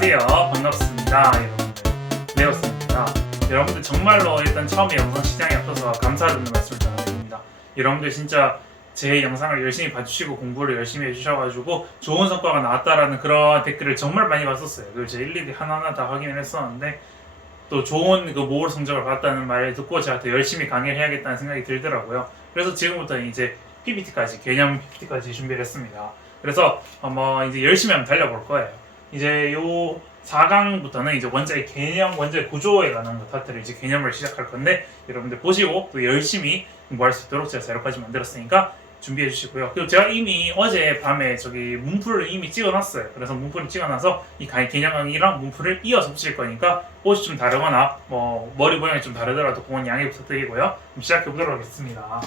안녕하세요. 반갑습니다. 여러분들. 레오스입니다. 여러분들 정말로 일단 처음에 영상 시장에 앞서서 감사드리는 말씀을 전해드립니다. 여러분들 진짜 제 영상을 열심히 봐주시고 공부를 열심히 해주셔가지고 좋은 성과가 나왔다라는 그런 댓글을 정말 많이 봤었어요. 그걸 제가 일일이 하나하나 다 확인을 했었는데 또 좋은 그 모의 성적을 받았다는 말을 듣고 제가 더 열심히 강의를 해야겠다는 생각이 들더라고요. 그래서 지금부터 이제 PPT까지, 개념 PPT까지 준비를 했습니다. 그래서 이제 열심히 한번 달려볼 거예요. 이제 요 4강부터는 이제 원자의 개념, 원자의 구조에 관한 것들을 이제 개념을 시작할 건데 여러분들 보시고 또 열심히 공부할 수 있도록 제가 자료까지 만들었으니까 준비해 주시고요. 그리고 제가 이미 어제 밤에 저기 문풀을 이미 찍어놨어요. 그래서 문풀을 찍어놔서 이 개념 강의랑 문풀을 이어서 붙일 거니까 옷이 좀 다르거나 머리 모양이 좀 다르더라도 그건 양해 부탁드리고요. 그럼 시작해 보도록 하겠습니다.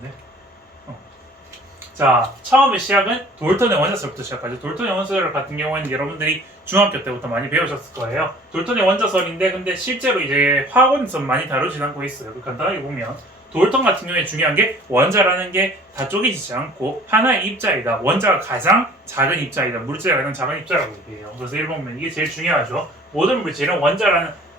네. 자, 처음에 시작은 돌턴의 원자설부터 시작하죠. 돌턴의 원자설 같은 경우에는 여러분들이 중학교 때부터 많이 배우셨을 거예요. 돌턴의 원자설인데 근데 실제로 이제 화학원에서 많이 다루지 않고 있어요. 간단하게 보면 돌턴 같은 경우에 중요한 게 원자라는 게 다 쪼개지지 않고 하나의 입자이다. 원자가 가장 작은 입자이다. 물질이 가장 작은 입자라고 얘기해요. 그래서 1번면 이게 제일 중요하죠. 모든 물질은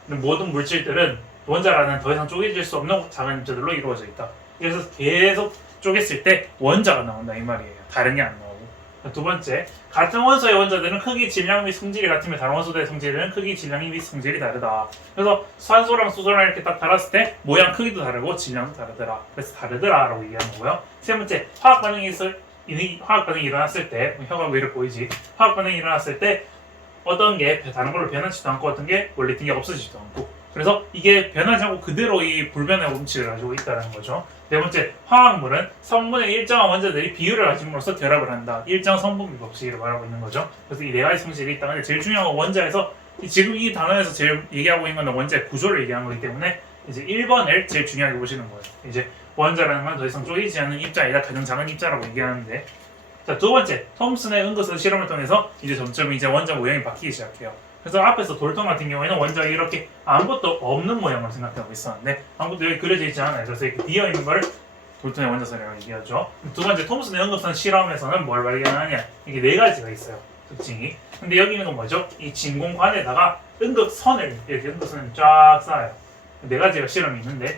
모든 물질들은 원자라는 더 이상 쪼개질 수 없는 작은 입자들로 이루어져 있다. 그래서 계속 쪼갰을 때 원자가 나온다 이 말이에요. 다른 게 안 나오고. 두 번째, 같은 원소의 원자들은 크기, 질량 및 성질이 같으며 다른 원소들의 성질은 크기, 질량 및 성질이 다르다. 그래서 산소랑 수소랑 이렇게 딱 달았을 때 모양 크기도 다르고 질량도 다르더라. 그래서 다르더라라고 얘기하는 거고요. 세 번째, 화학 반응이 일어났을 때 혀가 왜 이렇게 보이지? 화학 반응이 일어났을 때 어떤 게 다른 걸로 변하지도 않고 어떤 게 원래 있던 게 없어지지도 않고. 그래서 이게 변하지 않고 그대로 이 불변의 법칙을 가지고 있다는 거죠. 네 번째, 화학물은 성분의 일정한 원자들이 비율을 가짐으로써 결합을 한다. 일정 성분 법칙을 말하고 있는 거죠. 그래서 이 네 가지 성질이 있다. 근데 제일 중요한 건 원자에서 지금 이 단어에서 제일 얘기하고 있는 건 원자의 구조를 얘기하는 거기 때문에 이제 1번을 제일 중요하게 보시는 거예요. 이제 원자라는 건 더 이상 쪼개지지 않는 입자이다. 가장 작은 입자라고 얘기하는데, 자, 두 번째, 톰슨의 은거선 실험을 통해서 이제 점점 이제 원자 모양이 바뀌기 시작해요. 그래서 앞에서 돌턴 같은 경우에는 원자가 이렇게 아무것도 없는 모양을 생각하고 있었는데 아무것도 여기 그려져 있지 않아요. 그래서 이렇게 비어 있는 걸 돌턴의 원자설이라고 얘기하죠. 두 번째, 톰슨의 은급선 실험에서는 뭘 발견하냐? 이게 네 가지가 있어요. 특징이. 근데 여기 있는 건 뭐죠? 이 진공관에다가 은급선을 이렇게 은급선을 쫙 쌓아요. 네 가지가 실험이 있는데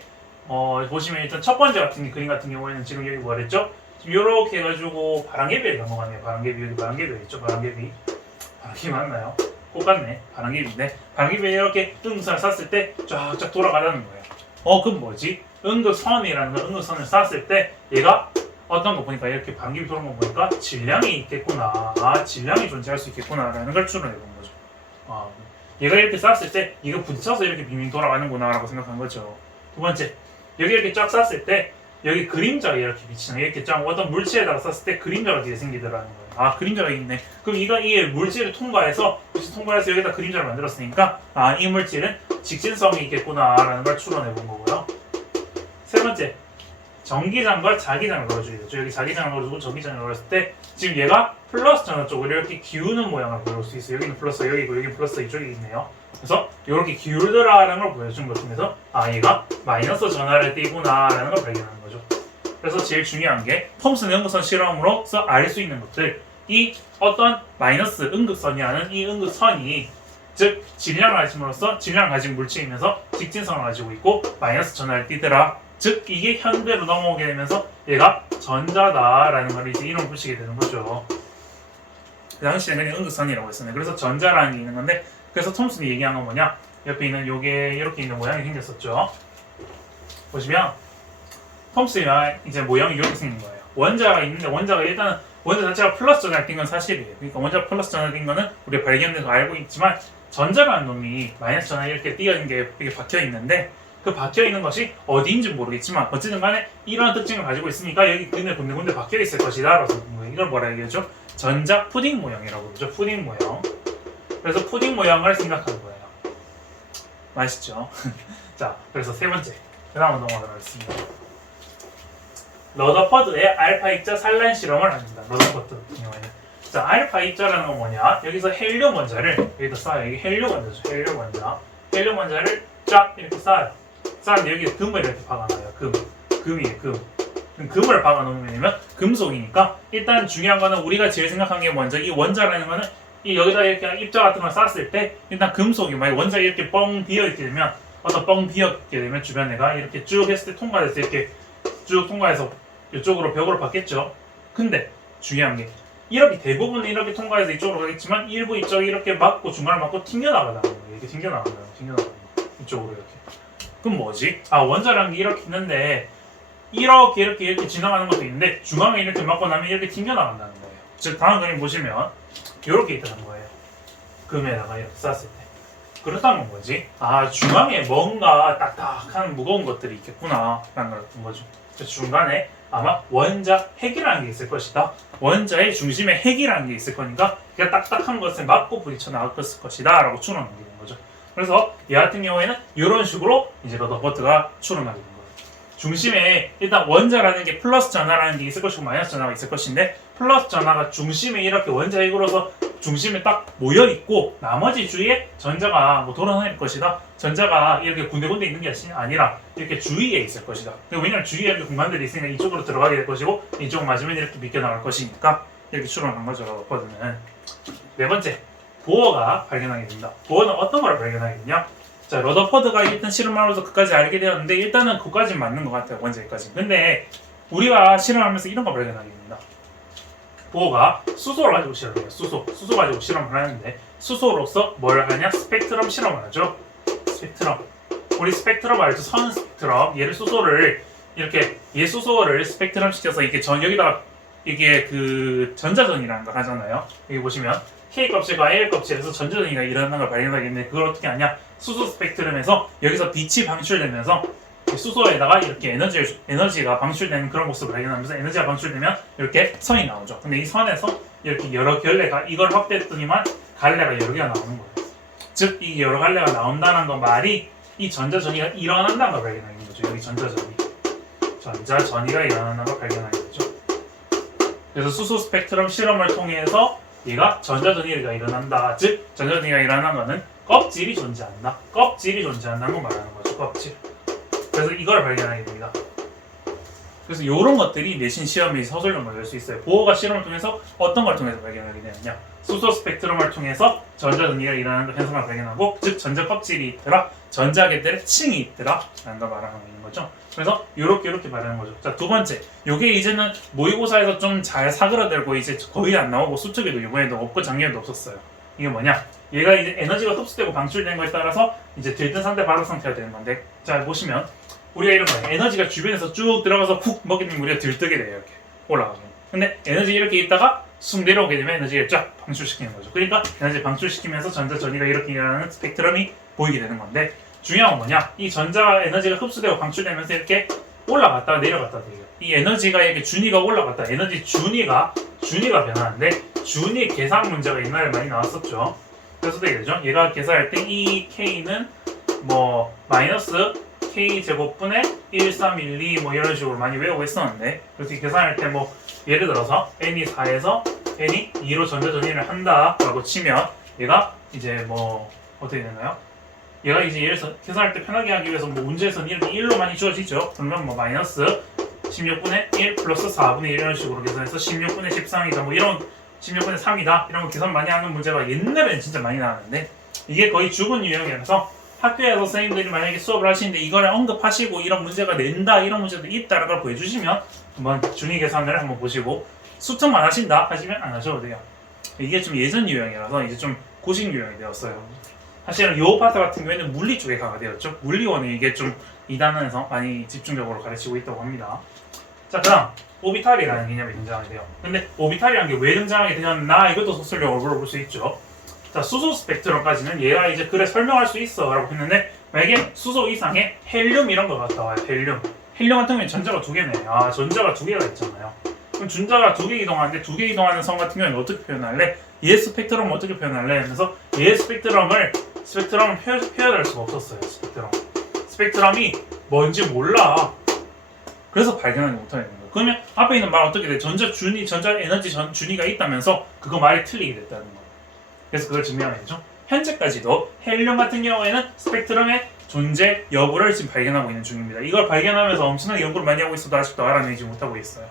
보시면 일단 첫 번째 같은 그림 같은 경우에는 지금 여기 뭐랬죠? 지금 이렇게 해가지고 바람개비를 넘어가네요. 바람개비 여기 바람개비 있죠? 바람개비 맞나요? 똑같네. 바람개비인데 바람개비에 이렇게 은급선을 쐈을 때 쫙쫙 돌아가다는 거예요. 그럼 뭐지? 은급선이라는 거, 은급선을 쐈을 때 얘가 어떤 거 보니까 이렇게 바람개비 돌아온 거 보니까 질량이 있겠구나. 질량이 존재할 수 있겠구나라는 걸 추론해 본 거죠. 얘가 이렇게 쐈을 때 이거 부딪혀서 이렇게 빙빙 돌아가는구나 라고 생각한 거죠. 두 번째, 여기 이렇게 쫙 쐈을 때 여기 그림자가 이렇게 비치는 이렇게 쫙 어떤 물체에다가 쐈을 때 그림자가 뒤에 생기더라는 거예요. 그림자가 있네. 그럼 이게 물질을 통과해서 여기다 그림자를 만들었으니까 이 물질은 직진성이 있겠구나라는 걸 추론해 본 거고요. 세 번째, 전기장과 자기장을 넣어주겠죠. 여기 자기장을 넣어주고 전기장을 넣었을 때 지금 얘가 플러스 전화 쪽으로 이렇게 기우는 모양을 보여줄 수 있어요. 여기는 플러스 여기고 여기는 플러스 이쪽에 있네요. 그래서 이렇게 기울더라라는 걸 보여준 것 중에서 얘가 마이너스 전하를 띠구나라는 걸 발견하는 거죠. 그래서 제일 중요한 게 톰슨 연극선 실험으로서 알 수 있는 것들, 이 어떤 마이너스 응급선이라는 이 응급선이 즉 질량을 가짐으로써 질량을 가진 물체이면서 직진성을 가지고 있고 마이너스 전하를 띠더라. 즉 이게 현대로 넘어오게 되면서 얘가 전자다라는 걸 이제 이름을 붙이게 되는 거죠. 그 당시에는 그냥 응급선이라고 했었네. 그래서 전자라는 게 있는 건데, 그래서 톰슨이 얘기한 건 뭐냐? 옆에 있는 요게 이렇게 있는 모양이 생겼었죠. 보시면 톰슨이 이제 모양이 이렇게 생긴 거예요. 원자가 있는데 원자 자체가 플러스 전하를 띈 건 사실이에요. 그러니까 원자가 플러스 전하를 띈 거는 우리가 발견돼서 알고 있지만 전자라는 놈이 마이너스 전하 이렇게 띄어진 게 이렇게 박혀 있는데 그 박혀 있는 것이 어디인지 모르겠지만 어쨌든 간에 이런 특징을 가지고 있으니까 여기 군데 박혀 있을 것이다 라고 이걸 뭐라 얘기하죠? 전자 푸딩 모양이라고 그러죠. 푸딩 모양. 그래서 푸딩 모양을 생각하는 거예요. 맛있죠? 자, 그래서 세 번째. 그 다음으로 넘어가도록 하겠습니다. 러더퍼드의 알파 입자 산란 실험을 합니다. 러더퍼드 같은 경우에는. 자, 알파 입자라는 건 뭐냐? 여기서 헬륨 원자를 여기다 쌓아요. 이게 헬륨 원자죠. 헬륨 원자. 헬륨 원자를 쫙 이렇게 쌓아요. 쌓았는데 여기에 금을 이렇게 박아놔요. 금이에요. 금을 박아놓으면 금속이니까 일단 중요한 거는 우리가 제일 생각한 게 먼저 이 원자라는 거는 이 여기다 이렇게 입자 같은 걸 쐈을 때 일단 금속이 만약 원자가 이렇게 뻥 비어 있게 되면 어떤 뻥 비어 있게 되면 주변에가 이렇게 쭉 했을 때 통과돼서 이렇게 쭉 통과해서 이쪽으로 벽으로 받겠죠. 근데 중요한 게 이렇게 대부분 이렇게 통과해서 이쪽으로 가겠지만 일부 이쪽이 이렇게 맞고 중간을 맞고 튕겨나가다는 거예요. 이렇게 튕겨나가는 거 이쪽으로 이렇게. 그럼 뭐지? 아 원자라는 게 이렇게 있는데 이렇게 지나가는 것도 있는데 중앙에 이렇게 맞고 나면 이렇게 튕겨나간다는 거예요. 즉 다음 그림 보시면 이렇게 있다는 거예요. 금에다가 이렇게 쐈을 때. 그렇다면 뭐지? 아 중앙에 뭔가 딱딱한 무거운 것들이 있겠구나 라는 걸 본 거죠. 중간에 아마 원자 핵이라는 게 있을 것이다. 원자의 중심에 핵이라는 게 있을 거니까 그가 딱딱한 것을 맞고 부딪혀 나갔을 것이다 라고 추론하게 된 거죠. 그래서 얘 같은 경우에는 이런 식으로 이제 러더버트가 추론하게 된 거예요. 중심에 일단 원자라는 게 플러스 전하라는 게 있을 것이고 마이너스 전하가 있을 것인데 플러스 전하가 중심에 이렇게 원자 핵으로서 중심에 딱 모여 있고 나머지 주위에 전자가 뭐 돌아다닐 것이다. 전자가 이렇게 군데군데 있는 게 아니라 이렇게 주위에 있을 것이다. 왜냐면 주위에 이렇게 공간들이 있으니까 이쪽으로 들어가게 될 것이고 이쪽 맞으면 이렇게 비껴 나갈 것이니까 이렇게 추론한 거죠. 러더버트는. 네 번째, 보어가 발견하게 됩니다. 보어는 어떤 걸 발견하게 되냐? 자, 러더퍼드가 일단 실험하면서 그까지 알게 되었는데 일단은 그까지는 맞는 것 같아요. 원자까지. 근데 우리가 실험하면서 이런 거 발견하게 됩니다. 보어가 수소를 가지고 실험을 해요. 수소 가지고 실험을 하는데 수소로서 뭘 하냐? 스펙트럼 실험을 하죠. 스펙트럼. 우리 스펙트럼 알죠? 선 스펙트럼. 얘를 수소를 이렇게 얘 수소를 스펙트럼 시켜서 이렇게 여기다가 이게 그 전자전이라는 걸 하잖아요. 여기 보시면 K 껍질과 L 껍질에서 전자전이가 일어나는 걸 발견하겠는데 그걸 어떻게 하냐? 수소 스펙트럼에서 여기서 빛이 방출되면서 수소에다가 이렇게 에너지가 방출되는 그런 모습을 발견하면서 에너지가 방출되면 이렇게 선이 나오죠. 근데 이 선에서 이렇게 여러 결례가 이걸 확대했더니만 갈래가 여러 개가 나오는 거예요. 즉 이 여러 갈래가 나온다는 건 말이 이 전자전이가 일어난다는 걸 발견하는 거죠. 여기 전자전이가 일어나는 걸 발견하게 되죠. 그래서 수소 스펙트럼 실험을 통해서 얘가 전자전이가 일어난다. 즉 전자전이가 일어나는 거는 껍질이 존재한다. 껍질이 존재한다는 걸 말하는 거죠. 껍질. 그래서 이걸 발견하게 됩니다. 그래서 이런 것들이 내신 시험의 서술형을 낼 수 있어요. 보어가 실험을 통해서 어떤 걸 통해서 발견하게 되느냐? 수소 스펙트럼을 통해서 전자전이가 일어나는 현상을 발견하고, 즉 전자 껍질이 있더라, 전자계들의 층이 있더라 라는 걸 말하고 있는 거죠. 그래서 이렇게 말하는 거죠. 자, 두 번째, 요게 이제는 모의고사에서 좀 잘 사그라들고 이제 거의 안 나오고 수특에도 이번에도 없고 작년에도 없었어요. 이게 뭐냐? 얘가 이제 에너지가 흡수되고 방출되는 거에 따라서 이제 들뜬 상태, 바로 상태가 되는 건데, 자 보시면 우리가 이런 거예요. 에너지가 주변에서 쭉 들어가서 푹 먹이면 우리가 들뜨게 돼요. 이렇게 올라가면. 근데 에너지 이렇게 있다가 쑥 내려오게 되면 에너지를 쫙 방출시키는 거죠. 그러니까 에너지 방출시키면서 전자전이가 이렇게 일어나는 스펙트럼이 보이게 되는 건데, 중요한 건 뭐냐? 이 전자 에너지가 흡수되고 방출되면서 이렇게 올라갔다가 내려갔다 돼요. 이 에너지가 이렇게 준위가 올라갔다. 에너지 준위가 변하는데, 준위 계산 문제가 옛날에 많이 나왔었죠. 그래서 어떻게 되죠? 얘가 계산할 때 이 K는 뭐 마이너스 K 제곱분의 1312 뭐 이런 식으로 많이 외우고 있었는데, 그렇게 계산할 때 뭐 예를 들어서 n이 4에서 n이 2로 전자전이를 한다라고 치면 얘가 이제 뭐 어떻게 되나요? 얘가 이제 예를 들어서 계산할 때 편하게 하기 위해서 뭐 문제에서는 이렇게 1로 많이 주어지죠. 그러면 뭐 마이너스 16분의 1 플러스 4분의 1 이런 식으로 계산해서 16분의 13이다 뭐 이런 16분의 3이다 이런 거 계산 많이 하는 문제가 옛날에는 진짜 많이 나왔는데, 이게 거의 죽은 유형이라서 학교에서 선생님들이 만약에 수업을 하시는데 이걸 언급하시고 이런 문제가 낸다 이런 문제도 있다는 걸 보여주시면 한번 준위 계산을 한번 보시고, 수특만 하신다 하시면 안 하셔도 돼요. 이게 좀 예전 유형이라서 이제 좀 고식 유형이 되었어요. 사실은 이 파트 같은 경우에는 물리 쪽에 강화되었죠. 물리원이 이게 좀 2단원에서 많이 집중적으로 가르치고 있다고 합니다. 자, 그다음 오비탈이라는 개념이 등장하게 돼요. 근데 오비탈이라는 게 왜 등장하게 되었나, 이것도 소설력으로 물어볼 수 있죠. 자, 수소 스펙트럼까지는 얘가 이제 그래 설명할 수 있어 라고 했는데, 만약에 수소 이상의 헬륨 이런 거 갔다 와요. 헬륨 같은 경우에 전자가 2개네. 아, 전자가 2개가 있잖아요. 그럼 전자가 2개 이동하는데 2개 이동하는 성 같은 경우에는 어떻게 표현할래? 얘 스펙트럼을 어떻게 표현할래? 하면서 얘 스펙트럼을 표현할 수가 없었어요. 스펙트럼이 뭔지 몰라. 그래서 발견하지 못하는 거예요. 그러면 앞에 있는 말 어떻게 돼? 전자 에너지 준위가 있다면서 그거 말이 틀리게 됐다는 거예요. 그래서 그걸 증명하면 되죠. 현재까지도 헬륨 같은 경우에는 스펙트럼의 존재 여부를 지금 발견하고 있는 중입니다. 이걸 발견하면서 엄청나게 연구를 많이 하고 있어도 아직도 알아내지 못하고 있어요.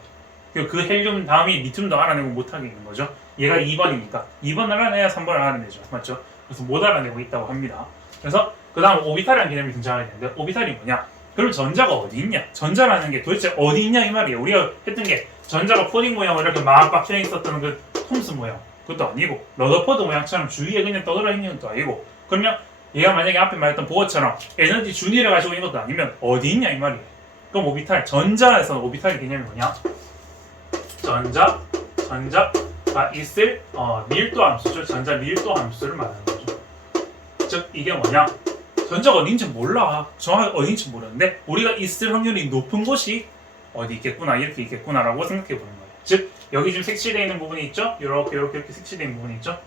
그 헬륨 다음이 리튬도 알아내고 못하게 있는 거죠. 얘가 2번이니까 2번을 알아내야 3번을 알아내죠. 맞죠? 그래서 못 알아내고 있다고 합니다. 그래서 그 다음 오비탈이라는 개념이 등장하게 되는데 오비탈이 뭐냐? 그럼 전자가 어디 있냐? 전자라는 게 도대체 어디 있냐 이 말이에요. 우리가 했던 게 전자가 푸딩 모양으로 이렇게 막 박혀 있었던 그 톰슨 모양 그것도 아니고 러더퍼드 모양처럼 주위에 그냥 떠들어 있는 것도 아니고 그러면 얘가 만약에 앞에 말했던 보어처럼 에너지 준위를 가지고 있는 것도 아니면 어디 있냐 이 말이에요. 그럼 오비탈, 전자에서는 오비탈의 개념이 뭐냐? 전자가 있을 밀도 함수죠. 전자 밀도 함수를 말하는 거죠. 즉 이게 뭐냐? 전자가 어딘지 몰라. 정확하게 어딘지 모르는데 우리가 있을 확률이 높은 곳이 어디 있겠구나, 이렇게 있겠구나라고 생각해 보는 거예요. 즉 여기 지금 색칠되어 있는 부분이 있죠? 이렇게 색칠되어 있는 부분이 있죠?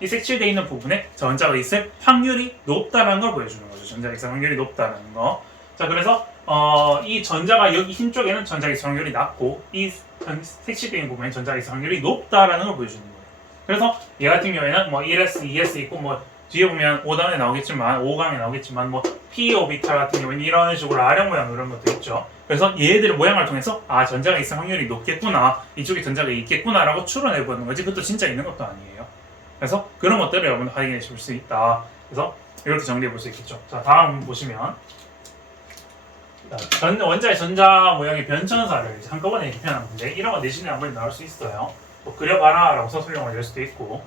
이 색칠되어 있는 부분에 전자가 있을 확률이 높다는 걸 보여주는 거죠. 전자가 있을 확률이 높다는 거. 자, 그래서 이 전자가 여기 흰 쪽에는 전자가 있을 확률이 낮고 이 색칠되어 있는 부분에 전자가 있을 확률이 높다라는 걸 보여주는 거예요. 그래서 얘 같은 경우에는 뭐 1s, 2s 있고 뭐 뒤에 보면 5단에 나오겠지만 5강에 나오겠지만 뭐 p 오비탈 같은 경우는 이런 식으로 아령 모양 이런 것도 있죠. 그래서 얘들의 모양을 통해서 아 전자가 있을 확률이 높겠구나, 이쪽에 전자가 있겠구나라고 추론해 보는 거지 그것도 진짜 있는 것도 아니에요. 그래서 그런 것들을 여러분들 확인해 볼 수 있다. 그래서 이렇게 정리해 볼 수 있겠죠. 자, 다음 보시면 원자의 전자 모양의 변천사를 이제 한꺼번에 이렇게 표현한 건데 이런 거 내신에 한번 나올 수 있어요. 뭐 그려봐라 라고 서술형을 낼 수도 있고.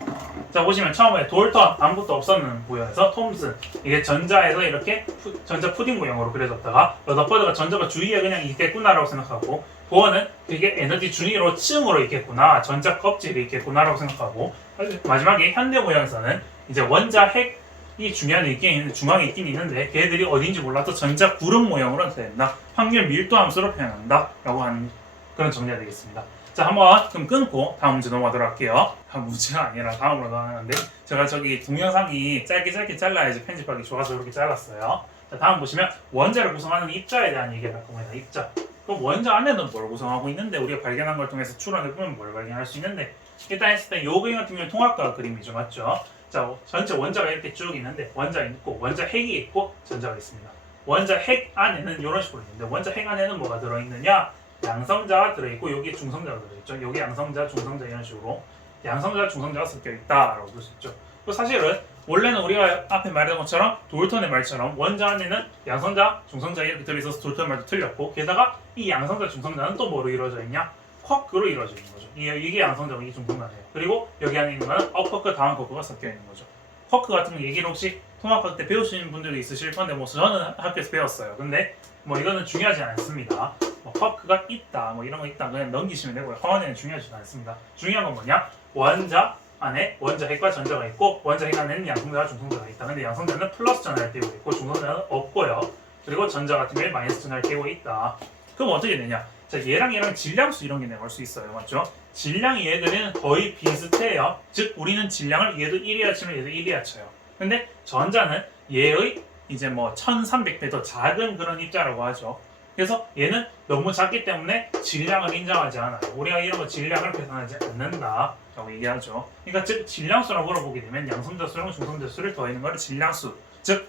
자, 보시면 처음에 돌턴 아무것도 없었는 모양에서 톰슨 이게 전자에서 이렇게 전자 푸딩 모양으로 그려졌다가 러더퍼드가 전자가 주위에 그냥 있겠구나 라고 생각하고 보어는 이게 에너지 준위로 층으로 있겠구나, 전자 껍질이 있겠구나 라고 생각하고 마지막에 현대 모양에서는 이제 원자 핵이 중앙에 있긴 있는데 걔들이 어딘지 몰라서 전자 구름 모양으로 나타낸다, 확률 밀도 함수로 표현한다 라고 하는 그런 정리가 되겠습니다. 자, 한번 그럼 끊고 다음 문제 넘어가도록 할게요. 문제가 아니라 다음으로 넘어가는데 제가 저기 동영상이 짧게 잘라야지 편집하기 좋아서 이렇게 잘랐어요. 자, 다음 보시면 원자를 구성하는 입자에 대한 얘기를 할 겁니다. 입자. 그럼 원자 안에는 뭘 구성하고 있는데 우리가 발견한 걸 통해서 추론해보면 뭘 발견할 수 있는데 일단 했을 때 요 그림 같은 경우는 통합과 그림이죠. 맞죠? 자, 전체 원자가 이렇게 쭉 있는데 원자 있고 원자 핵이 있고 전자가 있습니다. 원자 핵 안에는 이런 식으로 있는데 원자 핵 안에는 뭐가 들어있느냐? 양성자가 들어있고 여기에 중성자가 들어있죠. 여기 양성자, 중성자 이런 식으로 양성자, 중성자가 섞여 있다라고 볼 수 있죠. 사실은 원래는 우리가 앞에 말했던 것처럼 돌턴의 말처럼 원자 안에는 양성자, 중성자 이렇게 들어있어서 돌턴 말도 틀렸고 게다가 이 양성자, 중성자는 또 뭐로 이루어져 있냐? 쿼크로 이루어져 있는 거죠. 이게 양성자고 이게 중성자예요. 그리고 여기 안에 있는 거는 업쿼크, 다운쿼크가 섞여 있는 거죠. 쿼크 같은 거 얘기를 혹시 통합학 때 배우시는 분들도 있으실 건데 뭐 저는 학교에서 배웠어요. 근데 뭐 이거는 중요하지 않습니다. 뭐 쿼크가 있다, 뭐 이런 거 있다 그냥 넘기시면 되고요. 화원에는 중요하지 않습니다. 중요한 건 뭐냐? 원자 안에 원자 핵과 전자가 있고 원자 핵 안에는 양성자와 중성자가 있다. 근데 양성자는 플러스 전하를 띄우고 있고 중성자는 없고요. 그리고 전자 같은 경우에 마이너스 전하를 띄우고 있다. 그럼 어떻게 되냐? 자, 얘랑 질량수 이런 게 나올 수 있어요. 맞죠? 질량이 얘들은 거의 비슷해요. 즉 우리는 질량을 얘도 1이라 치면 얘도 1이라 쳐요. 근데 전자는 얘의 이제 뭐 1300배 더 작은 그런 입자라고 하죠. 그래서 얘는 너무 작기 때문에 질량을 인정하지 않아요. 우리가 이런 거 질량을 계산하지 않는다 라고 얘기하죠. 그러니까 즉 질량수라고 물어보게 되면 양성자 수랑 중성자 수를 더하는 걸 질량수, 즉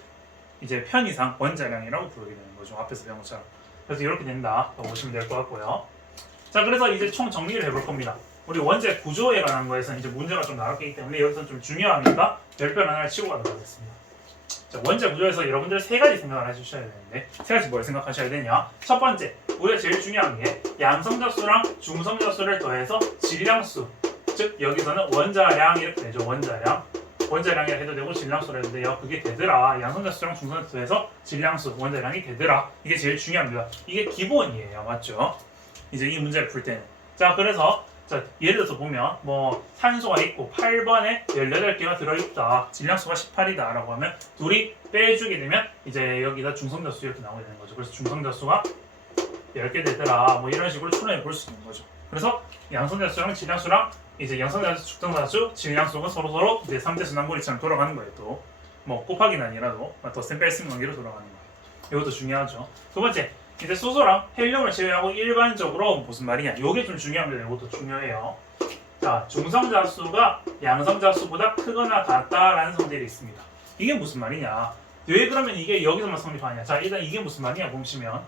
이제 편의상 원자량이라고 부르게 되는 거죠. 앞에서 배운 것처럼. 그래서 이렇게 된다 라고 보시면 될 것 같고요. 자, 그래서 이제 총 정리를 해볼 겁니다. 우리 원자의 구조에 관한 거에서 이제 문제가 좀 나왔기 때문에 여기서 좀 중요하니까 별별 하나를 치고 가도록 하겠습니다. 자, 원자 구조에서 여러분들 세 가지 생각을 해주셔야 되는데 세 가지 뭘 생각하셔야 되냐? 첫 번째, 우리가 제일 중요한 게 양성자 수랑 중성자 수를 더해서 질량수, 즉 여기서는 원자량 이렇게 되죠. 원자량이라 해도 되고 질량수라 해도 돼요. 그게 되더라. 양성자 수랑 중성자 수에서 질량수, 원자량이 되더라. 이게 제일 중요합니다. 이게 기본이에요. 맞죠? 이제 이 문제를 풀 때는. 자, 그래서 자, 예를 들어서 보면 뭐 산소가 있고 8번에 18개가 들어있다. 질량수가 18이다 라고 하면 둘이 빼주게 되면 이제 여기다 중성자 수 이렇게 나오게 되는 거죠. 그래서 중성자 수가 10개 되더라. 뭐 이런 식으로 추론해 볼 수 있는 거죠. 그래서 양성자 수랑 질량수랑 이제 양성자 수, 중성자 수, 질량수가 서로 이제 3대 순환고리처럼 돌아가는 거예요. 또 뭐 곱하기는 아니라도 덧셈 뺄셈 관계로 돌아가는 거예요. 이것도 중요하죠. 두 번째, 이제 수소랑 헬륨을 제외하고 일반적으로 무슨 말이냐? 요게 좀 중요합니다. 이것도 중요해요. 자, 중성자 수가 양성자 수보다 크거나 같다라는 성질이 있습니다. 이게 무슨 말이냐? 왜 그러면 이게 여기서만 성립하냐? 자, 일단 이게 무슨 말이냐 보시면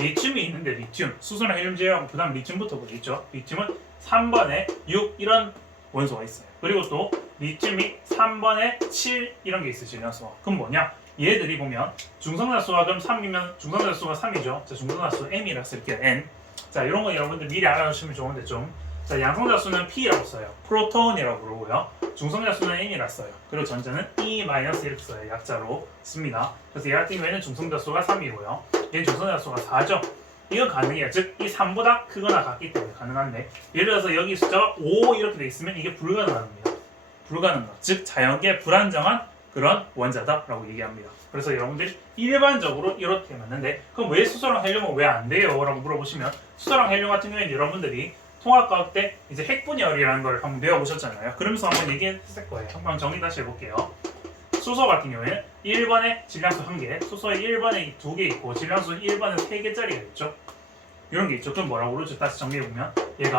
리튬이 있는데 리튬, 수소랑 헬륨 제외하고 그 다음 리튬부터 보겠죠. 리튬은 3번에 6 이런 원소가 있어요. 그리고 또 리튬이 3번에 7 이런 게 있어요. 질량수가. 그럼 뭐냐? 얘들이 보면 중성자수가 그럼 3이면 중성자수가 3이죠. 자, 중성자수 M이라 쓸게요. N. 자, 이런 거 여러분들 미리 알아두시면 좋은데 좀. 자, 양성자수는 P라고 써요. 프로톤이라고 부르고요. 중성자수는 N이라 써요. 그리고 전자는 E- 이렇게 써요. 약자로 씁니다. 그래서 얘 같은 경우에는 중성자수가 3이고요. 얘는 중성자수가 4죠. 이건 가능해요. 즉, 이 3보다 크거나 같기 때문에 가능한데, 예를 들어서 여기 숫자가 5 이렇게 돼 있으면 이게 불가능합니다. 불가능한. 즉, 자연계 불안정한 그런 원자다라고 얘기합니다. 그래서 여러분들이 일반적으로 이렇게 맞는데, 그럼 왜 수소랑 헬륨은 왜 안 돼요? 라고 물어보시면, 수소랑 헬륨 같은 경우에는 여러분들이 통합과학 때 이제 핵분열이라는 걸 한번 배워보셨잖아요. 그러면서 한번 얘기했을 거예요. 한번 정리 다시 해볼게요. 수소 같은 경우에는 1번에 질량수 1개, 수소에 1번에 2개 있고 질량수 1번에 3개짜리가 있죠. 이런 게 있죠. 그럼 뭐라고 그러죠? 다시 정리해보면 얘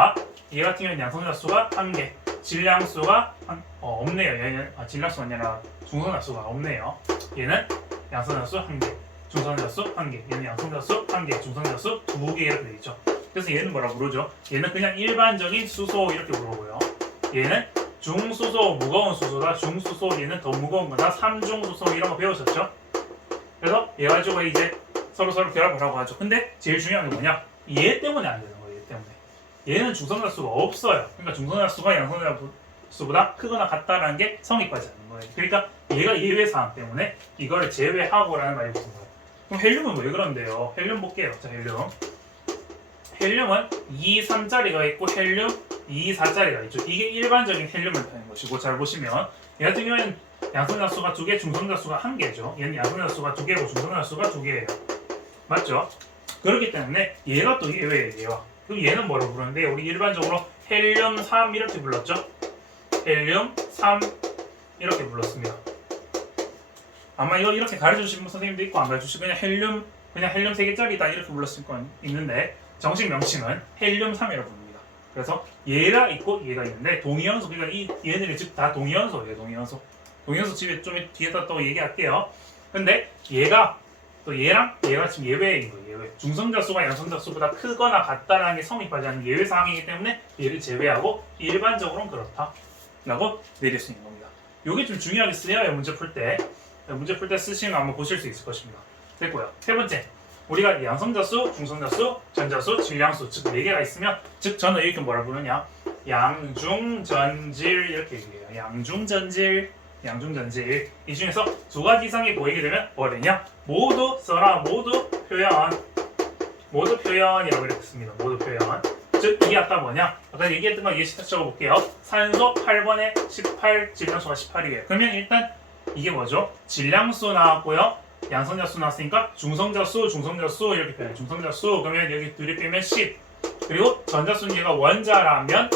같은 경우는 양성자수가 1개, 질량수가 없네요. 얘는 질량수가 아니라 중성자수가 없네요. 얘는 양성자수 1개, 중성자수 1개, 얘는 양성자수 1개, 중성자수 2개 이렇게 돼 있죠. 그래서 얘는 뭐라고 부르죠? 얘는 그냥 일반적인 수소 이렇게 부르고요. 얘는 중수소, 무거운 수소다. 중수소, 얘는 더 무거운 거다. 삼중수소 이런 거 배우셨죠? 그래서 얘 가지고 이제 서로 결합을 하고 하죠. 근데 제일 중요한 게 뭐냐? 얘 때문에 안 되는 거예요. 얘 때문에. 얘는 중성자수가 없어요. 그러니까 중성자수가 양성자수보다 크거나 같다라는 게 성립하지 않는 거예요. 그러니까 얘가 예외 사항 때문에 이거를 제외하고라는 말이 붙은 거예요. 그럼 헬륨은 왜 그런데요? 헬륨 볼게요. 자, 헬륨은 2, 3짜리가 있고 헬륨 2, 4짜리가 있죠. 이게 일반적인 헬륨을 타는 것이고, 잘 보시면 얘 같은 경우에는 양성자수가 2개, 중성자수가 1개죠. 얘는 양성자수가 2개고 중성자수가 2개예요. 맞죠? 그렇기 때문에 얘가 또 예외예요. 얘가. 그럼 얘는 뭐라고 부르는데 우리 일반적으로 헬륨 3 이렇게 불렀죠? 헬륨 3 이렇게 불렀습니다. 아마 이거 이렇게 가르쳐주신 선생님도 있고 안 가르쳐주시고 그냥 헬륨 3개짜리다 이렇게 불렀을 건 있는데 정식 명칭은 헬륨 3이라고 부릅니다. 그래서 얘가 있고 얘가 있는데 동위원소, 그러니까 얘네들이 즉 다 동위원소예요. 동위원소 집에 좀 뒤에다 또 얘기할게요. 근데 얘가 또 얘랑 얘가 지금 예외인 거예요. 예외. 중성자수가 양성자수보다 크거나 같다라는 게 성립하지 않는 예외 사항이기 때문에 얘를 제외하고 일반적으로는 그렇다라고 내릴 수 있는 겁니다. 이게 좀 중요하게 쓰여요. 문제 풀 때 쓰시면 한번 보실 수 있을 것입니다. 됐고요. 세 번째. 우리가 양성자수, 중성자수, 전자수, 질량수 즉 4개가 있으면 즉 저는 이렇게 뭐라 부르냐 양중전질 이렇게 얘기해요. 양중전질 이 중에서 2가지 이상이 보이게 되면 뭐가 되냐 모두 써라 모두 표현이라고 이렇게 씁니다. 모두 표현 즉 이게 아까 뭐냐 아까 얘기했던 거 예시 적어볼게요. 산소 8번에 18 질량수가 18이에요. 그러면 일단 이게 뭐죠? 질량수 나왔고요. 양성자수 나왔으니까 중성자수 이렇게 표현해요. 중성자수 그러면 여기 둘이 빼면 10 그리고 전자수는 얘가 원자라면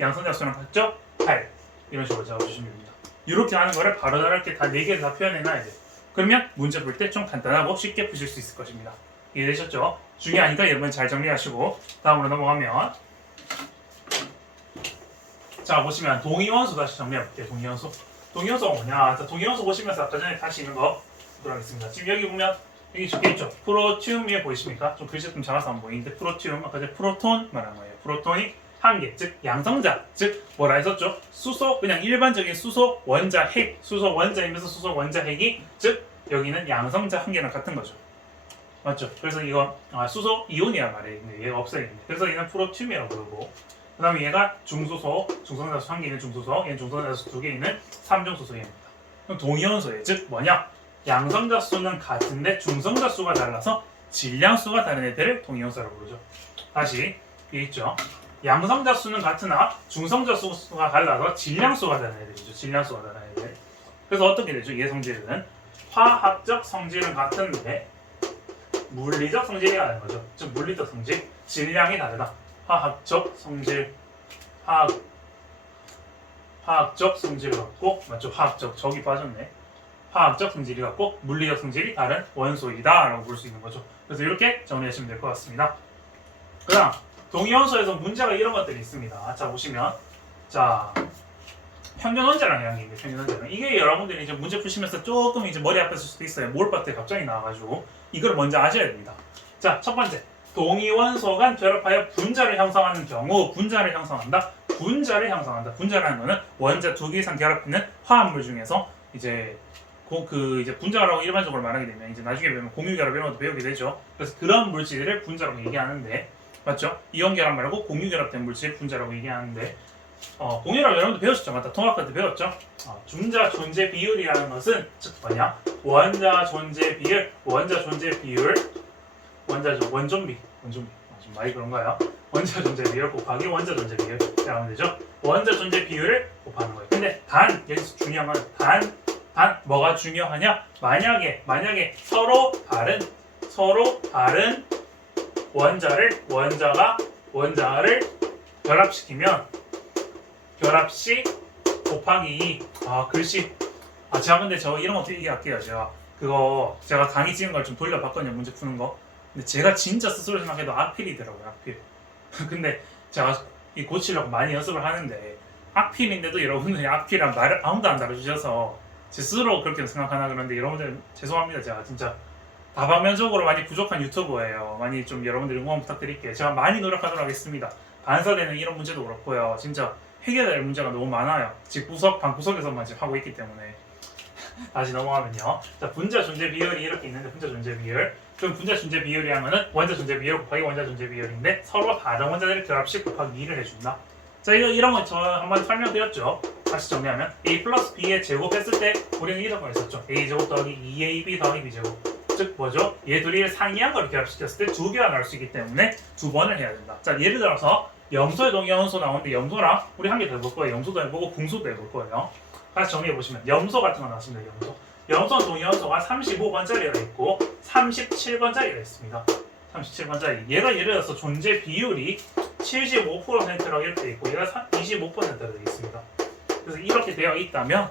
양성자수랑 같죠? 8 이런 식으로 잡아주시면 됩니다. 이렇게 하는 거를 바로 이렇게 다 4개를 다 표현해놔야 돼요. 그러면 문제 풀 때 좀 간단하고 쉽게 푸실 수 있을 것입니다. 이해되셨죠? 중요하니까 여러분 잘 정리하시고 다음으로 넘어가면 자 보시면 동위원소 다시 정리해볼게요. 동위원소가 뭐냐 자, 동위원소 보시면서 아까 전에 다시 있는 거 하겠습니다. 지금 여기 보면 여기 적혀있죠. 프로튬 위에 보이십니까? 좀 글씨 좀 작아서 안 보이는데 프로튬 아까 전에 프로톤 말한 거예요. 프로톤이 1개 즉 양성자 즉 뭐라 했었죠? 수소 그냥 일반적인 수소 원자 핵 수소 원자이면서 수소 원자 핵이 즉 여기는 양성자 1개랑 같은 거죠. 맞죠? 그래서 이건 수소 이온이란 말이에요. 얘가 없어야겠네. 그래서 얘는 프로튬이라고 부르고 그 다음에 얘가 중수소 중성자수 1개 있는 중수소 얘는 중성자수 2개 있는 삼중수소입니다. 그럼 동위원소예요. 즉 뭐냐? 양성자수는 같은데 중성자수가 달라서 질량수가 다른 애들을 동위원소라고 부르죠. 다시 여기 있죠. 양성자수는 같으나 중성자수가 달라서 질량수가 다른 애들이죠. 질량수가 다른 애들. 그래서 어떻게 되죠? 얘 성질은 화학적 성질은 같은데 물리적 성질이 다른 거죠. 즉 물리적 성질, 질량이 다르다. 화학적 성질, 화학적 성질을 갖고 맞죠? 화학적 적이 빠졌네. 화학적 성질이 같고 물리적 성질이 다른 원소이다라고 볼 수 있는 거죠. 그래서 이렇게 정리하시면 될 것 같습니다. 그다음 동위원소에서 문제가 이런 것들이 있습니다. 자 보시면 자 평균원자랑 양이인데 평균원자랑 이게 여러분들이 이제 문제 푸시면서 조금 이제 머리 아팠을 수도 있어요. 몰빵 때 갑자기 나와가지고 이걸 먼저 아셔야 됩니다. 자, 첫 번째. 동위원소 간 결합하여 분자를 형성하는 경우 분자를 형성한다. 분자를 형성한다. 분자라는 거는 원자 두 개 이상 결합있는 화합물 중에서 이제 이제 분자라고 일반적으로 말하게 되면 이제 나중에 배우면 공유결합 이런 것도 배우게 되죠. 그래서 그런 물질을 분자라고 얘기하는데 맞죠? 이온결합 말고 공유결합된 물질 분자라고 얘기하는데 공유결합 여러분도 배우셨죠? 맞다. 통합할 때 배웠죠? 분자 존재 비율이라는 것은 즉 뭐냐? 원자 존재 비율 원존비 지금 많이 그런가요? 원자 존재 비율 곱하기 원자 존재 비율 이렇게 하면 되죠? 원자 존재 비율을 곱하는 거예요. 근데 단 여기서 중요한 건 단 뭐가 중요하냐? 만약에 서로 다른 원자를 결합시키면 결합식 곱하기 2 글씨 제가 근데 저 이런 거 어떻게 얘기할게요. 제가 강의 찍은 걸 좀 돌려봤거든요. 문제 푸는 거. 근데 제가 진짜 스스로 생각해도 악필이더라고요. 악필. 근데 제가 이 고치려고 많이 연습을 하는데 악필인데도 여러분들이 악필이랑 말을 아무도 안 달아주셔서 제 스스로 그렇게 생각하나 그런데 여러분들 죄송합니다. 제가 진짜 다방면적으로 많이 부족한 유튜버예요. 많이 좀 여러분들 응원 부탁드릴게요. 제가 많이 노력하도록 하겠습니다. 반사되는 이런 문제도 그렇고요. 진짜 해결해야 될 문제가 너무 많아요. 직구석, 방구석에서만 지금 하고 있기 때문에 다시 넘어가면요. 자, 분자 존재 비율이 이렇게 있는데 분자 존재 비율. 그럼 분자 존재 비율이 하면은 원자 존재 비율 곱하기 원자 존재 비율인데 서로 다른 원자들을 결합식 곱하기 2를 해준다. 자, 이런 거 저 한번 설명드렸죠. 다시 정리하면 a 플러스 b의 제곱했을 때 우리는 이런 거 있었죠. a 제곱 더하기 2ab 더하기 b 제곱. 즉 뭐죠? 얘 둘이 상이한 걸 결합시켰을 때 두 개가 나올 수 있기 때문에 두 번을 해야 된다. 자, 예를 들어서 염소의 동위원소 나오는데 염소랑 우리 한 개 더 해볼 거예요. 염소도 해보고 궁소도 해볼 거예요. 다시 정리해보시면 염소 같은 거 나왔습니다. 염소 동위원소가 35번짜리가 있고 37번짜리가 있습니다. 37번짜리. 얘가 예를 들어서 존재 비율이 75%라고 이렇게 있고 얘가 25%로 되어 있습니다. 그래서 이렇게 되어 있다면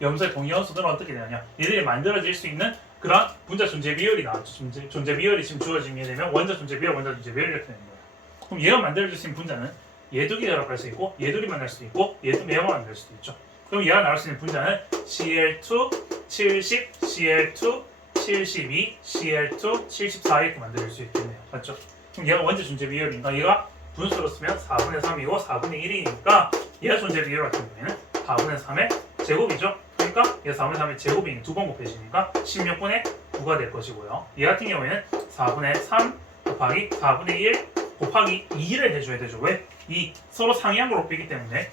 염소의 동위원소들은 어떻게 되느냐? 얘들이 만들어질 수 있는 그런 분자 존재 비율이 나왔죠. 존재 비율이 지금 주어지게 되면 원자 존재 비율 이렇게 되는 거예요. 그럼 얘가 만들어질 수 있는 분자는 얘 두 개 결합할 수 있고 얘 둘이 만날 수도 있고 얘만 만들 수도 있죠. 그럼 얘가 나올 수 있는 분자는 Cl2, 70, Cl2, 72, Cl2, 74 이렇게 만들 수 있겠네요. 맞죠? 그럼 얘가 원자 존재 비율이니까 얘가 분수로 쓰면 4분의 3이고 4분의 1이니까 얘가 존재 비율 같은 경우에는 4분의 3의 제곱이죠. 그러니까 얘가 4분의 3의 제곱이 두 번 곱해지니까 16분의 9가 될 것이고요. 얘 같은 경우에는 4분의 3 곱하기 4분의 1 곱하기 2를 해줘야 되죠. 왜? 이 서로 상이한 걸 곱이기 때문에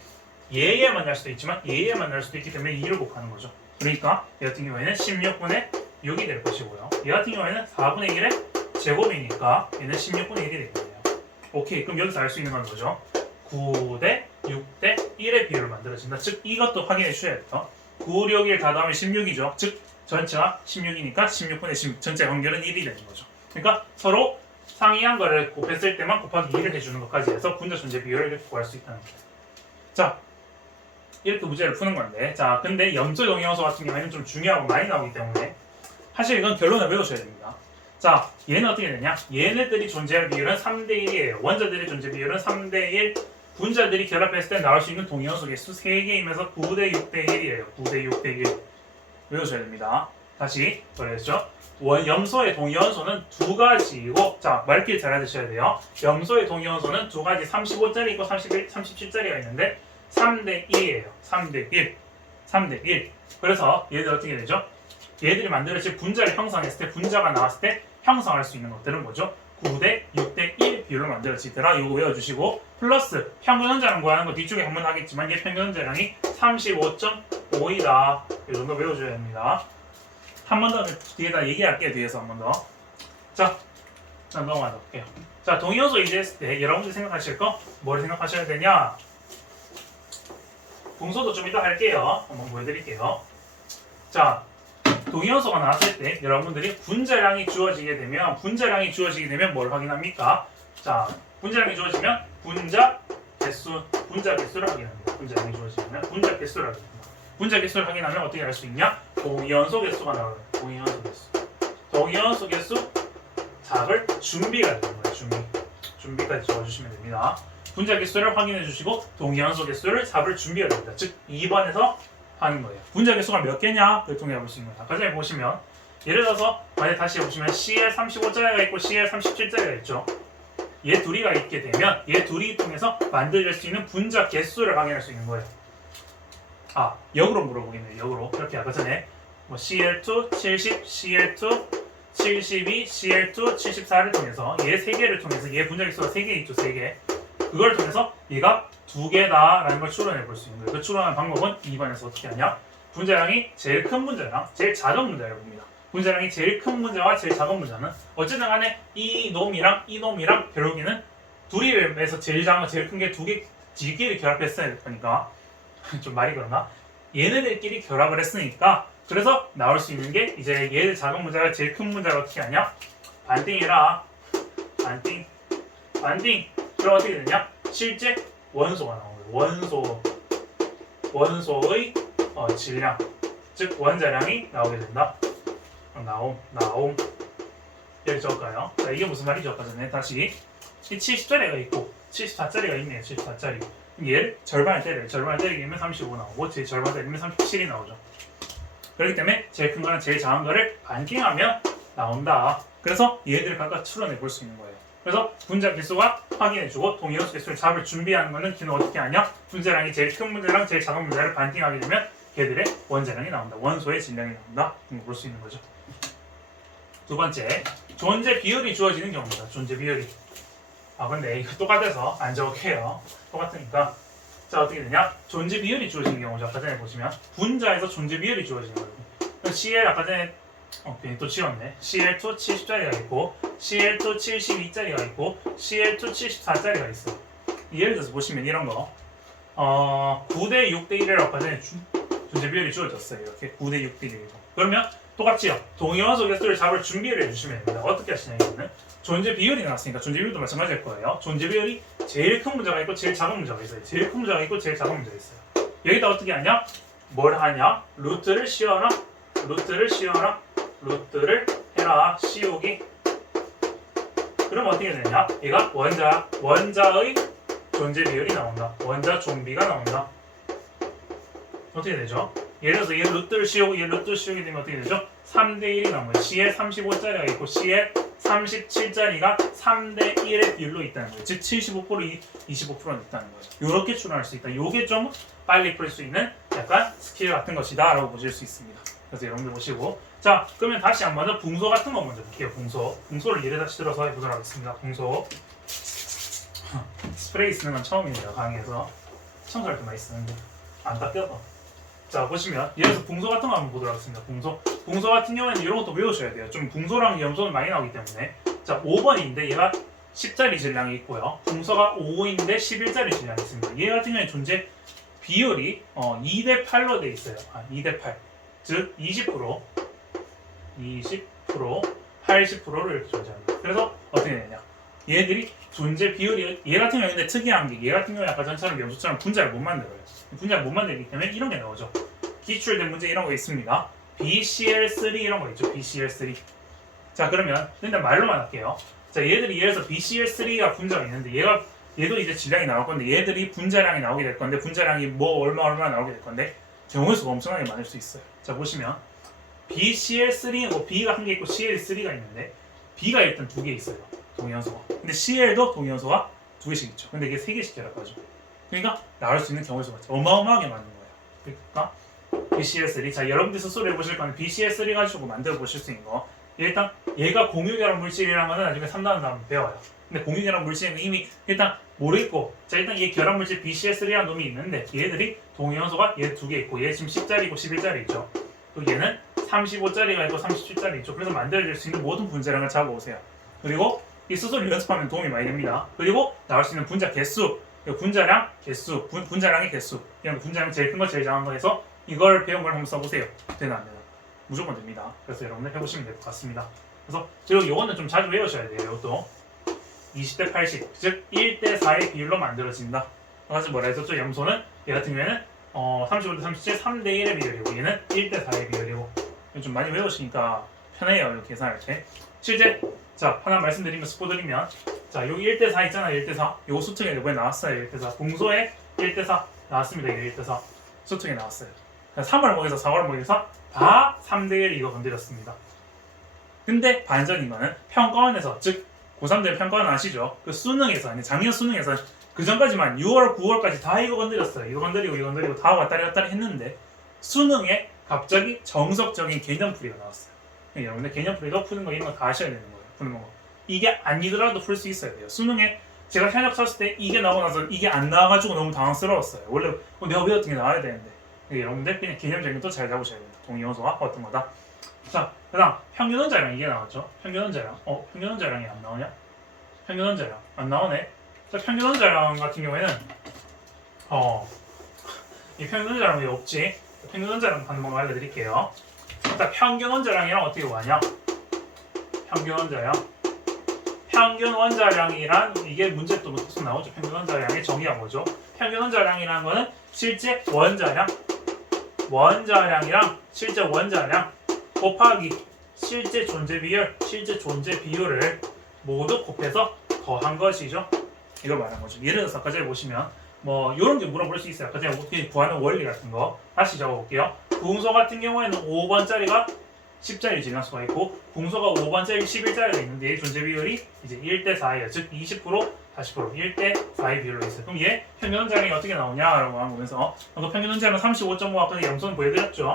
얘에 만날 수도 있지만 얘에 만날 수도 있기 때문에 2를 곱하는 거죠. 그러니까 얘 같은 경우에는 16분의 6이 될 것이고요. 얘 같은 경우에는 4분의 1의 제곱이니까 얘는 16분의 1이 될 거예요. 오케이, 그럼 여기서 알 수 있는 건 뭐죠? 9대 6대 1의 비율을 만들어진다. 즉 이것도 확인해 주셔야겠죠. 9, 6, 1 다 더하면 16이죠. 즉 전체가 16이니까 16분의 16 전체 관계는 1이 되는 거죠. 그러니까 서로 상이한 거를 곱했을 때만 곱하기 2를 해주는 것까지 해서 분자 존재 비율을 구할 수 있다는 거예요. 자, 이렇게 문제를 푸는 건데, 자, 근데 염소 동위원소 같은 경우에는 좀 중요하고 많이 나오기 때문에 사실 이건 결론을 외우셔야 됩니다. 자, 얘는 어떻게 되냐? 얘네들이 존재할 비율은 3대1이에요. 원자들의 존재 비율은 3대1, 분자들이 결합했을 때 나올 수 있는 동위원소 개수 3개이면서 9대 6대 1이에요. 9대 6대 1 외우셔야 됩니다. 다시 그랬죠? 염소의 동위원소는 두 가지이고, 자, 말길 잘 알아두셔야 돼요. 염소의 동위원소는 두 가지 35짜리 있고 31, 37짜리가 있는데 3대 1이에요. 3대 1. 3대 1. 그래서 얘들 어떻게 되죠? 얘들이 만들어질 분자를 형성했을 때, 분자가 나왔을 때 형성할 수 있는 것들은 뭐죠? 9대 6대 1 비율로 만들어지더라. 이거 외워주시고, 플러스 평균 원자량 구하는 거 뒤쪽에 한번 하겠지만 얘 평균 원자량이 35.5이다. 이 정도 외워줘야 됩니다. 한 번 더 뒤에다 얘기할게요. 뒤에서 한 번 더. 자, 넘어가 볼게요. 자, 동위원소 이제했을 때 여러분들이 생각하실 거 뭐를 생각하셔야 되냐? 동소도 좀 이따 할게요. 한번 보여드릴게요. 자, 동위원소가 나왔을 때 여러분들이 분자량이 주어지게 되면 뭘 확인합니까? 자, 분자량이 주어지면 분자 개수를 확인합니다. 분자량이 주어지면 분자 개수를 확인합니다. 분자 개수를 확인하면 어떻게 알 수 있냐? 동위원소 개수가 나와요. 동위원소 개수 답을 준비가 되는 거예요. 준비까지 적어주시면 됩니다. 분자 개수를 확인해 주시고 동위원소 개수를 답을 준비해야 됩니다. 즉 2번에서 하는 거예요. 분자 개수가 몇 개냐? 그걸 통해 볼 수 있는 거예요. 아까 전에 보시면 예를 들어서 만약 다시 보시면 CL 35짜리가 있고 CL 37짜리가 있죠. 얘 둘이가 있게 되면 얘 둘이 통해서 만들어질 수 있는 분자 개수를 확인할 수 있는 거예요. 아, 역으로 물어보겠네요. 역으로. 이렇게 아까 전에 뭐 CL2 70, CL2 72, CL2 74를 통해서 얘 세 개를 통해서 얘 분자 개수가 3개 있죠. 3개. 그걸 통해서 얘가 2개다라는 걸 추론해 볼 수 있는 거예요. 그 추론하는 방법은 2번에서 어떻게 하냐? 분자량이 제일 큰 분자랑 제일 작은 분자를 봅니다. 분자량이 제일 큰 분자와 제일 작은 분자는 어쨌든 간에 이 놈이랑 결국에는 둘이를 해서 제일 작은 거 제일 큰 게 두 개를 결합했어야 될 거니까 좀 말이 그런가? 얘네들끼리 결합을 했으니까 그래서 나올 수 있는 게 이제 얘들 작은 분자가 제일 큰 분자를 어떻게 하냐? 반띵이라 반띵 그럼 어떻게 되냐? 실제 원소가 나오는 거예요. 원소의 질량 즉 원자량이 나오게 된다. 나옴 여기 적을까요? 자, 이게 무슨 말이죠? 아까 전에 다시 이 70짜리가 있고 74짜리가 있네요. 74짜리 얘를 절반을 때리면 35 나오고 제 절반을 때리면 37이 나오죠. 그렇기 때문에 제일 큰 거는 제일 작은 거를 반띵하면 나온다. 그래서 얘들을 각각 추론해 볼 수 있는 거예요. 그래서 분자 개수가 확인해주고 동위원소 개수를 잡을 준비하는 거는 걔는 어떻게 하냐? 분자량이 제일 큰 분자랑 제일 작은 분자를 반띵하게 되면 걔들의 원자량이 나온다. 원소의 질량이 나온다. 이거 볼 수 있는 거죠. 두 번째, 존재 비율이 주어지는 경우입니다. 존재 비율이. 아 근데 이거 똑같아서 안 적혀요. 똑같으니까. 자 어떻게 되냐? 존재 비율이 주어지는 경우죠. 아까 전에 보시면 분자에서 존재 비율이 주어지는 거예요. CL 아까 전에 괜히 또 지웠네. CL2 70짜리가 있고 CL2 72짜리가 있고 CL2 74짜리가 있어. 예를 들어서 보시면 이런 거 9대 6대 1을 아까 전에 존재 비율이 주어졌어요. 이렇게 9대 6대 1이고 그러면 똑같지요. 동위원소 개수를 잡을 준비를 해주시면 됩니다. 어떻게 하시냐면은 존재 비율이 나왔으니까 존재 비율도 마찬가지일 거예요. 존재 비율이 제일 큰 문제가 있고 제일 작은 문제가 있어요. 제일 큰 문제가 있고 제일 작은 문제가 있어요. 여기다 어떻게 하냐? 뭘 하냐? 루트를 씌워라. 루트를 해라. 씌우기. 그럼 어떻게 되냐? 얘가 원자의 존재 비율이 나온다. 원자 존비가 나온다. 어떻게 되죠? 예를 들어서 얘 루트를 씌우고 얘 루트를 씌우게 되면 어떻게 되죠? 3대 1이 나온 거예요. CL 35짜리가 있고 CL 37짜리가 3대 1의 비율로 있다는 거예요. 즉 75% 25%는 있다는 거예요. 이렇게 추론할 수 있다. 이게 좀 빨리 풀 수 있는 약간 스킬 같은 것이다 라고 보실 수 있습니다. 그래서 여러분들 보시고 자 그러면 다시 한번 붕소 같은 거 먼저 볼게요. 붕소를 예를 다시 들어서 해보도록 하겠습니다. 붕소 스프레이 쓰는 건 처음입니다. 강의에서 청소할 때 많이 쓰는데 안 닦여서 자 보시면 예를 들어서 붕소 같은 거 한번 보도록 하겠습니다. 붕소 같은 경우에는 이런 것도 외우셔야 돼요. 좀 붕소랑 염소는 많이 나오기 때문에 자 5번인데 얘가 10짜리 질량이 있고요. 붕소가 5인데 11짜리 질량이 있습니다. 얘 같은 경우에 존재 비율이 2대 8로 돼 있어요. 2대 8 즉 20% 80%를 이렇게 존재합니다. 그래서 어떻게 되냐 얘들이 존재 비율이 얘 같은 경우는 특이한 게 얘 같은 경우에 아까 전처럼 염소처럼 분자를 못 만들어요. 분자를 못 만들기 때문에 이런 게 나오죠. 기출된 문제 이런 거 있습니다. BCl3 이런 거 있죠. BCl3. 자 그러면 일단 말로만 할게요. 자 얘들이 예를 들어서 BCl3가 분자가 있는데 얘도 이제 질량이 나올 건데 얘들이 분자량이 나오게 될 건데 분자량이 뭐 얼마 나오게 될 건데 경우의 수가 엄청나게 많을 수 있어요. 자 보시면 BCl3고 B가 한 개 있고 CL3가 있는데 B가 일단 2개 있어요. 동위원소가. 근데 CL도 동위원소가 2개씩 있죠. 근데 이게 3개씩 결합하죠. 그러니까 나올 수 있는 경우의 수가 어마어마하게 많은 거예요. 그러니까 BCl3 자 여러분들 스스로 해보실 거는 BCl3 가지고 만들어 보실 수 있는 거 일단 얘가 공유결합 물질이라는 거는 나중에 3단원 다음 배워요. 근데 공유결합 물질은 이미 일단 모르겠고 자 일단 얘 결합 물질 BCl3라는 놈이 있는데 얘들이 동위원소가 얘 2개 있고 얘 지금 10짜리고 11짜리 있죠. 그리고 얘는 35짜리가 있고 37짜리 있죠. 그래서 만들어질 수 있는 모든 분자량을 잡아오세요. 그리고 이 스스로 연습하면 도움이 많이 됩니다. 그리고 나올 수 있는 분자 개수 분자량 개수 분자량의 개수 이런 분자량 제일 큰 거 제일 작은 거 해서 이걸 배운 걸 한번 써보세요. 되나 안 되나? 무조건 됩니다. 그래서 여러분들 해보시면 될 것 같습니다. 그래서 그리고 이거는 좀 자주 외우셔야 돼요. 이것도 20대 80, 즉 1대 4의 비율로 만들어진다. 그래서 뭐라 했었죠? 염소는 얘 같은 경우에는 35대 37, 3대 1의 비율이고 얘는 1대 4의 비율이고 좀 많이 외우시니까 편해요. 계산할 때. 실제 자 하나 말씀드리면 스포드리면 자 여기 1대 4 있잖아요. 1대 4 요거 수특에 이번에 나왔어요. 1대 4 붕소에 1대 4 나왔습니다. 이게 1대 4 수특에 나왔어요. 3월 목에서 4월 목에서 다 3대 1 이거 건드렸습니다. 근데 반전인 거는 평가원에서, 즉 고3들 평가원 아시죠? 그 수능에서, 아니 작년 수능에서 그 전까지만 6월, 9월까지 다 이거 건드렸어요. 이거 건드리고 다 왔다리 갔다리 했는데 수능에 갑자기 정석적인 개념풀이가 나왔어요. 여러분들 개념풀이도 푸는 거 이런 거 다 아셔야 되는 거예요. 푸는 거. 이게 아니더라도 풀 수 있어야 돼요. 수능에 제가 현역 쳤을 때 이게 나오고 나서 이게 안 나와가지고 너무 당황스러웠어요. 원래 내가 외웠던 게 나와야 되는데. 여러분들 그냥 개념적인 것도 잘 잡으셔야 돼요. 동의요소가 어떤 거다. 자, 그다음 평균 원자량 이게 나왔죠. 평균 원자량. 평균 원자량이 안 나오냐? 평균 원자량 안 나오네. 자, 평균 원자량 같은 경우에는 이 평균 원자량이 없지. 평균 원자량 한번 알려드릴게요. 자, 평균 원자량이랑 어떻게 구하냐? 평균 원자량. 평균 원자량이란 이게 문제 또 계속 나오죠. 평균 원자량의 정의가 뭐죠? 평균 원자량이라는 거는 실제 원자량이랑 실제 원자량 곱하기 실제 존재 비율을 모두 곱해서 더한 것이죠. 이걸 말하는 거죠. 예를 들어서 아까 전에 보시면 뭐 이런 게 물어볼 수 있어요. 아까 전에 어떻게 구하는 원리 같은 거 다시 적어볼게요. 궁소 같은 경우에는 5번짜리가 10짜리 진화수가 있고 궁소가 5번짜리 11짜리가 있는데 존재 비율이 이제 1대4예요. 즉 20%, 40%, 1대4의 비율로 있어요. 그럼 얘 평균 원자량이 어떻게 나오냐라고 하면서 평균 원자량 35.5 아까 영선 보여드렸죠.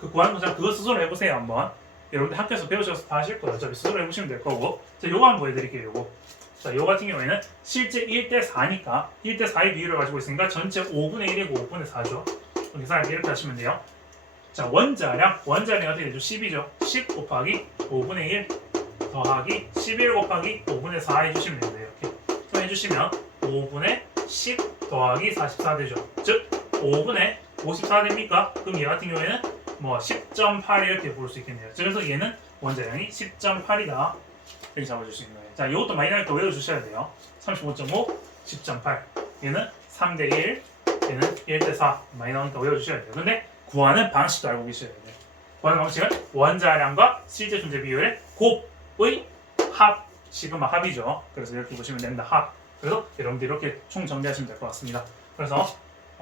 그 구하는 문장 그거 스스로 해보세요 한번. 여러분들 학교에서 배우셔서 다 하실 거예요. 어차피 스스로 해보시면 될 거고. 자, 요거 한번 보여드릴게요. 요거. 자, 요 같은 경우에는 실제 1대4니까 1대4의 비율을 가지고 있으니까 전체 5분의 1이고 5분의 4죠. 계산할 때 이렇게 하시면 돼요. 자, 원자량이 어떻게 되죠? 10이죠. 10 곱하기 5분의 1 더하기 11 곱하기 5분의 4 해주시면 됩니다. 이렇게. 그럼 해주시면 5분의 10 더하기 44 되죠. 즉 5분의 54 됩니까? 그럼 얘 같은 경우에는 뭐 10.8 이렇게 볼 수 있겠네요. 그래서 얘는 원자량이 10.8이다. 이렇게 잡아줄 수 있는 거예요. 자, 이것도 많이 나올 때 외워주셔야 돼요. 35.5, 10.8. 얘는 3대1, 얘는 1대4. 많이 나오니까 외워주셔야 돼요. 근데 구하는 방식도 알고 계셔야 돼요. 구하는 방식은 원자량과 실제 존재 비율의 곱의 합, 시그마 합이죠. 그래서 이렇게 보시면 됩니다. 합. 그래서 여러분들 이렇게 총 정리하시면 될 것 같습니다. 그래서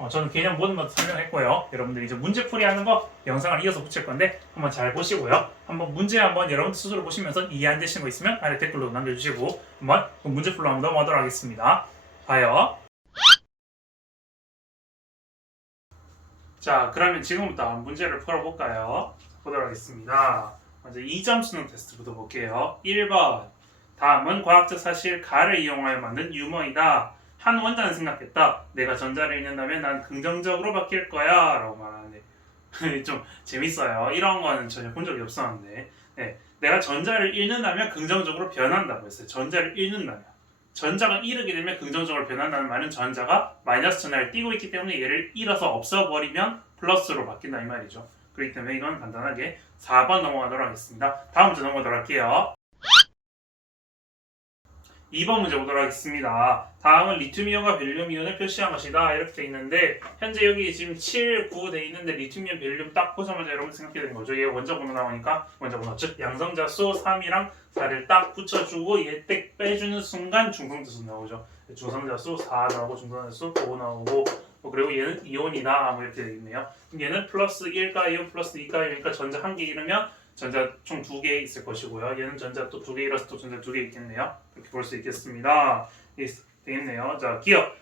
저는 개념 모든 것도 설명했고요. 여러분들 이제 문제풀이 하는 거 영상을 이어서 붙일 건데 한번 잘 보시고요. 한번 문제 한번 여러분들 스스로 보시면서 이해 안 되시는 거 있으면 아래 댓글로 남겨주시고 한번 문제풀로 한번 넘어가도록 하겠습니다. 봐요. 자, 그러면 지금부터 문제를 풀어볼까요? 보도록 하겠습니다. 먼저 2점 수능 테스트부터 볼게요. 1번. 다음은 과학적 사실 가를 이용하여 만든 유머이다. 한 원자는 생각했다. 내가 전자를 읽는다면 난 긍정적으로 바뀔 거야. 라고 말하는데 좀 재밌어요. 이런 거는 전혀 본 적이 없었는데 내가 전자를 읽는다면 긍정적으로 변한다고 했어요. 전자를 읽는다면. 전자가 이르게 되면 긍정적으로 변한다는 말은 전자가 마이너스 전하를 띄고 있기 때문에 얘를 잃어서 없어버리면 플러스로 바뀐다 이 말이죠. 그렇기 때문에 이건 간단하게 4번 넘어가도록 하겠습니다. 다음 문제 넘어가도록 할게요. 2번 문제 보도록 하겠습니다. 다음은 리튬이온과 베릴륨이온을 표시한 것이다. 이렇게 돼 있는데 현재 여기 지금 7, 9 돼 있는데 리튬이온, 베릴륨 딱 보자마자 여러분 생각해야 되는 거죠. 얘 원자 번호 나오니까 원자 번호 즉 양성자 수 3이랑 4를 딱 붙여주고 얘 딱 빼주는 순간 중성자 수 나오죠. 중성자 수 4 나오고 중성자 수 5 나오고 그리고 얘는 이온이다 뭐 이렇게 돼 있네요. 얘는 플러스 1가 이온 플러스 2가 이오니까 전자 1개 잃으면 전자 총 2개 있을 것이고요. 얘는 전자 또 2개 잃어서 또 전자 2개 있겠네요. 이렇게 볼 수 있겠습니다. 되겠네요. 자, 기억.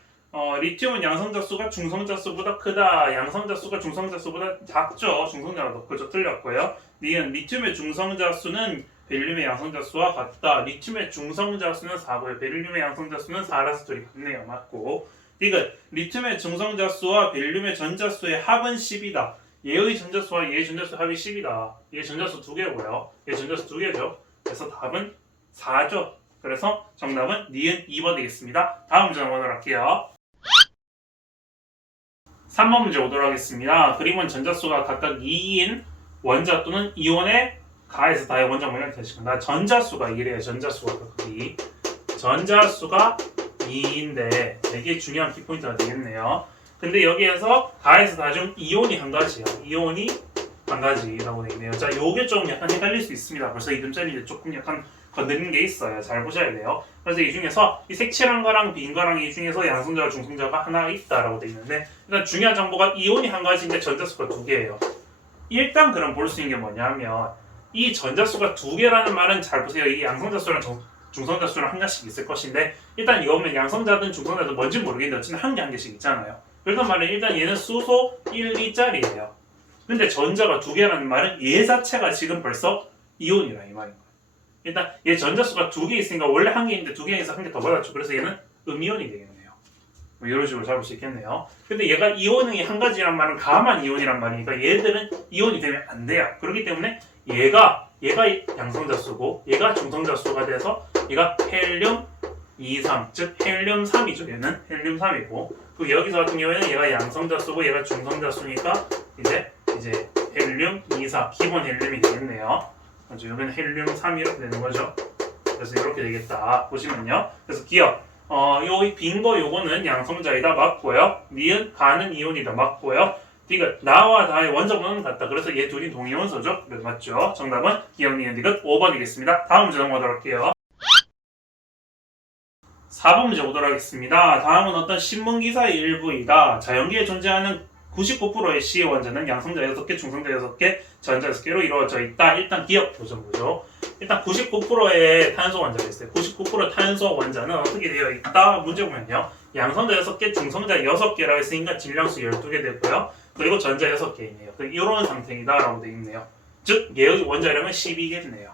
리튬은 양성자 수가 중성자 수보다 크다. 양성자 수가 중성자 수보다 작죠. 중성자가 더 크죠. 틀렸고요. 니은 리튬의 중성자 수는 베릴륨의 양성자 수와 같다. 리튬의 중성자 수는 4고요. 베릴륨의 양성자 수는 4라서 둘이 같네요. 맞고. 디귿. 리튬의 중성자 수와 베릴륨의 전자 수의 합은 10이다. 얘의 전자수와 얘의 전자수 합이 10이다. 얘 전자수 2개고요. 얘 전자수 2개죠. 그래서 답은 4죠. 그래서 정답은 니은 2번 되겠습니다. 다음 문제 넘어가도록 할게요. 3번 문제 오도록 하겠습니다. 그림은 전자수가 각각 2인 원자 또는 이온의 가에서 다의 원자 모양을 대신한다. 전자수가 이래요. 전자수가 각각 2. 전자수가 2인데 되게 중요한 키포인트가 되겠네요. 근데 여기에서 가에서 다 중 이온이 한 가지야. 이온이 한 가지라고 되어 있네요. 자, 요게 좀 약간 헷갈릴 수 있습니다. 벌써 이름짜리인데 조금 약간 건드리는 게 있어요. 잘 보셔야 돼요. 그래서 이 중에서 이 색칠한 거랑 빈 거랑 이 중에서 양성자와 중성자가 하나 있다라고 되어 있는데 일단 중요한 정보가 이온이 한 가지인데 전자수가 2개예요. 일단 그럼 볼 수 있는 게 뭐냐면 이 전자수가 두 개라는 말은 잘 보세요. 이게 양성자수랑 중성자수랑 한 개씩 있을 것인데 일단 이거 보면 양성자든 중성자든 뭔지 모르겠는데 어쨌든 한 개씩 있잖아요. 그렇단 말은 일단 얘는 수소 1, 2짜리예요. 근데 전자가 두 개라는 말은 얘 자체가 지금 벌써 이온이라 이 말인 거예요. 일단 얘 전자수가 두 개 있으니까 원래 한 개인데 두 개에서 한 개 더 받았죠. 그래서 얘는 음이온이 되겠네요. 뭐 이런 식으로 잡을 수 있겠네요. 근데 얘가 이온이 한 가지란 말은 가만 이온이란 말이니까 얘들은 이온이 되면 안 돼요. 그렇기 때문에 얘가 양성자수고 얘가 중성자수가 돼서 얘가 헬륨 2, 3, 즉 헬륨 3이죠. 얘는 헬륨 3이고 그 여기서 같은 경우에는 얘가 양성자수고 얘가 중성자수니까 이제 헬륨 2, 4 기본 헬륨이 되겠네요. 그래서 여기는 헬륨 3 이렇게 되는 거죠. 그래서 이렇게 되겠다. 보시면요. 그래서 기억 요 빈 거 요거는 양성자이다 맞고요. 니은 가는 이온이다 맞고요. 디귿 나와 다의 원점은 같다. 그래서 얘 둘이 동위원소죠. 그래서 맞죠. 정답은 기억 니은 디귿 5번이겠습니다. 다음 문제 넘어가도록 할게요. 4번 문제 보도록 하겠습니다. 다음은 어떤 신문기사의 일부이다. 자연계에 존재하는 99%의 C의 원자는 양성자 6개, 중성자 6개, 전자 6개로 이루어져 있다. 일단 기억 보죠. 일단 99%의 탄소 원자가 있어요. 99% 탄소 원자는 어떻게 되어 있다? 문제 보면요. 양성자 6개, 중성자 6개라고 했으니까 질량수 12개 되고요. 그리고 전자 6개 있네요. 이런 상태이다 라고 되어 있네요. 즉 얘의 원자량은 12개네요.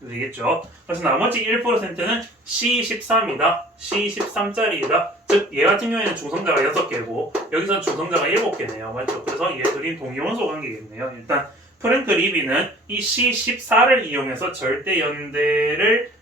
되겠죠. 그래서 나머지 1%는 C13이다. C13짜리이다. 즉 얘 같은 경우에는 중성자가 6개고 여기서는 중성자가 7개네요. 맞죠? 그래서 얘들이 동위원소 관계겠네요. 일단 프랭크 리비는 이 C14를 이용해서 절대 연대를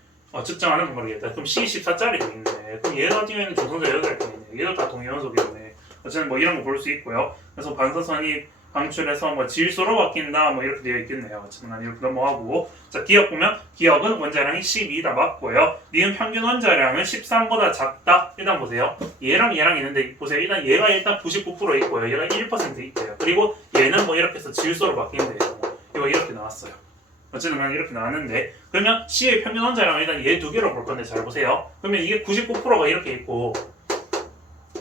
측정하는 방법이겠다. 그럼 C14짜리도 있네. 그럼 얘 같은 경우에는 중성자 8개가 있네. 얘도 다 동위원소겠네. 어쨌든 뭐 이런 거 볼 수 있고요. 그래서 반사선이 방출해서 뭐 질소로 바뀐다 뭐 이렇게 되어 있겠네요. 어쨌든 난 이렇게 넘어가고 자 기억 보면 기억은 원자량이 12다 맞고요. 니은 평균 원자량은 13보다 작다. 일단 보세요. 얘랑 있는데 보세요. 얘가 일단 99% 있고요. 얘가 1% 있대요. 그리고 얘는 뭐 이렇게 해서 질소로 바뀐대요. 이거 이렇게 나왔어요. 어쨌든 난 이렇게 나왔는데 그러면 C의 평균 원자량은 일단 얘 두 개로 볼 건데 잘 보세요. 그러면 이게 99%가 이렇게 있고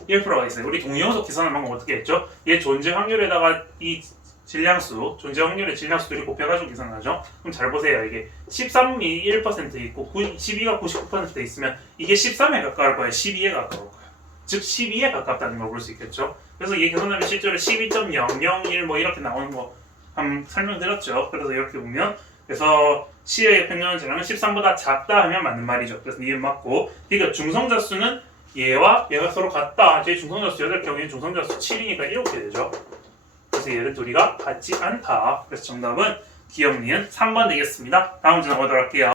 1%가 있어요. 우리 동위원소 계산하는 방법 어떻게 했죠? 얘 존재 확률에다가 이 질량수, 존재 확률의 질량수들이 곱해가지고 계산하죠? 그럼 잘 보세요. 이게 13이 1% 있고 12가 99% 있으면 이게 13에 가까울 거예요. 12에 가까울 거예요. 즉 12에 가깝다는 걸 볼 수 있겠죠? 그래서 얘 계산하면 실제로 12.001 뭐 이렇게 나오는 거 한번 설명드렸죠? 그래서 이렇게 보면 그래서 C의 평균 질량은 13보다 작다 하면 맞는 말이죠. 그래서 니은 맞고 그러니까 중성자 수는 얘가 서로 같다. 제 중성자수 8경우에 중성자수 7이니까 이렇게 되죠. 그래서 얘를 둘이가 같지 않다. 그래서 정답은 기억 니은 3번 되겠습니다. 다음 문제 넘어가도록 할게요.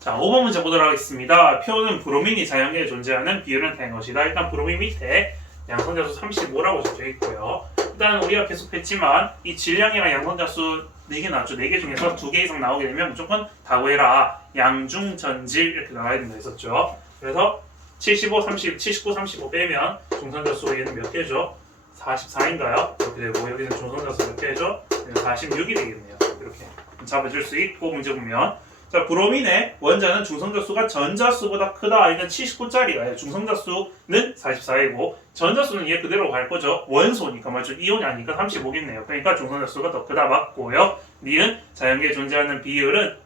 자, 5번 문제 보도록 하겠습니다. 표는 브로민이 자연계에 존재하는 비율은 된 것이다. 일단 브로민 밑에 양성자수 35라고 적혀 있고요. 일단 우리가 계속 했지만 이 질량이랑 양성자수 4개 나왔죠. 4개 중에서 2개 이상 나오게 되면 무조건 다 구해라. 양중 전질 이렇게 나와야 된다 했었죠. 그래서 75, 30, 79, 35 빼면 중성자수 얘는 몇 개죠? 44인가요? 이렇게 되고 여기는 중성자수 몇 개죠? 46이 되겠네요. 이렇게 잡아줄 수 있고 문제 보면 자 브로민의 원자는 중성자수가 전자수보다 크다. 일단 79짜리가요. 중성자수는 44이고 전자수는 얘 그대로 갈 거죠. 원소니까 맞죠? 이온이 아니니까 35겠네요. 그러니까 중성자수가 더 크다 맞고요. 니은 자연계에 존재하는 비율은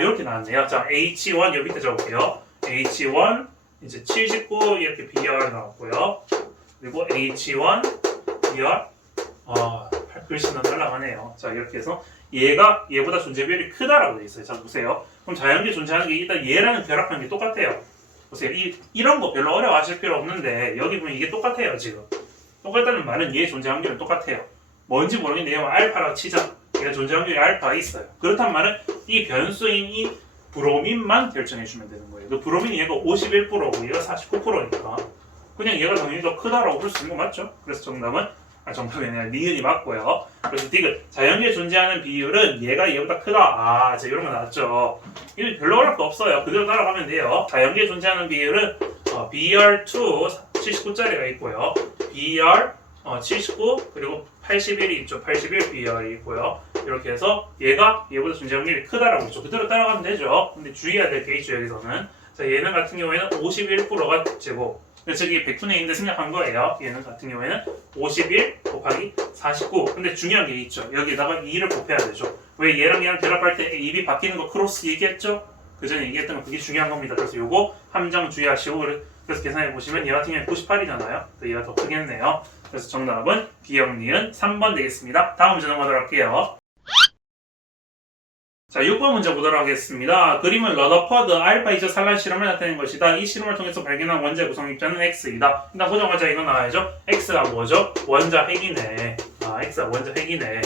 이렇게 나왔네요. 자 H1 여기 밑에 적을게요. H1 이제 79 이렇게 BR 나왔고요. 그리고 H1 BR 글씨는 날라가네요. 자 이렇게 해서 얘가 얘보다 존재 비율이 크다라고 돼 있어요. 자 보세요. 그럼 자연계에 존재하는 게 일단 얘랑은 결합하는 게 똑같아요. 보세요. 이런 거 별로 어려워하실 필요 없는데 여기 보면 이게 똑같아요. 지금 똑같다는 말은 얘 존재 확률은 똑같아요. 뭔지 모르겠는데 얘가 알파라고 치자. 얘가 존재 확률이 알파가 있어요. 그렇단 말은 이 변수인 이 브로민만 결정해 주면 되는 거예요. 그 브로민이 얘가 51%고 얘가 49%니까 그냥 얘가 당연히 더 크다라고 볼 수 있는 거 맞죠? 그래서 정답은 정답이 아니라 니은이 맞고요. 그래서 디귿 자연계에 존재하는 비율은 얘가 얘보다 크다. 자 이런 거 나왔죠. 이거 별로 어려울 거 없어요. 그대로 따라가면 돼요. 자연계에 존재하는 비율은 BR2 79짜리가 있고요. BR 79 그리고 81이 있죠. 81 BR이 있고요. 이렇게 해서 얘가 얘보다 존재 확률이 크다라고 했죠. 그대로 따라가면 되죠. 근데 주의해야 될 게 있죠. 여기서는 자 얘는 같은 경우에는 51%가 제곱 저기 100분의 1인데 생략한 거예요. 얘는 같은 경우에는 51 곱하기 49. 근데 중요한 게 있죠. 여기에다가 2를 곱해야 되죠. 왜 얘랑 얘랑 결합할 때 A, B 바뀌는 거 크로스 얘기했죠? 그 전에 얘기했던 거 그게 중요한 겁니다. 그래서 요거 함정 주의하시고 그래서 계산해 보시면 얘 같은 경우에 98이잖아요. 얘가 더 크겠네요. 그래서 정답은 기억 니은 3번 되겠습니다. 다음 문제 넘어가도록 할게요. 자, 6번 문제 보도록 하겠습니다. 그림은 러더퍼드 알파 2차 산란 실험을 나타낸 것이다. 이 실험을 통해서 발견한 원자의 구성 입자는 X이다. 일단 보자마자 이거 나와야죠. X가 뭐죠? 원자 핵이네. X가 원자 핵이네.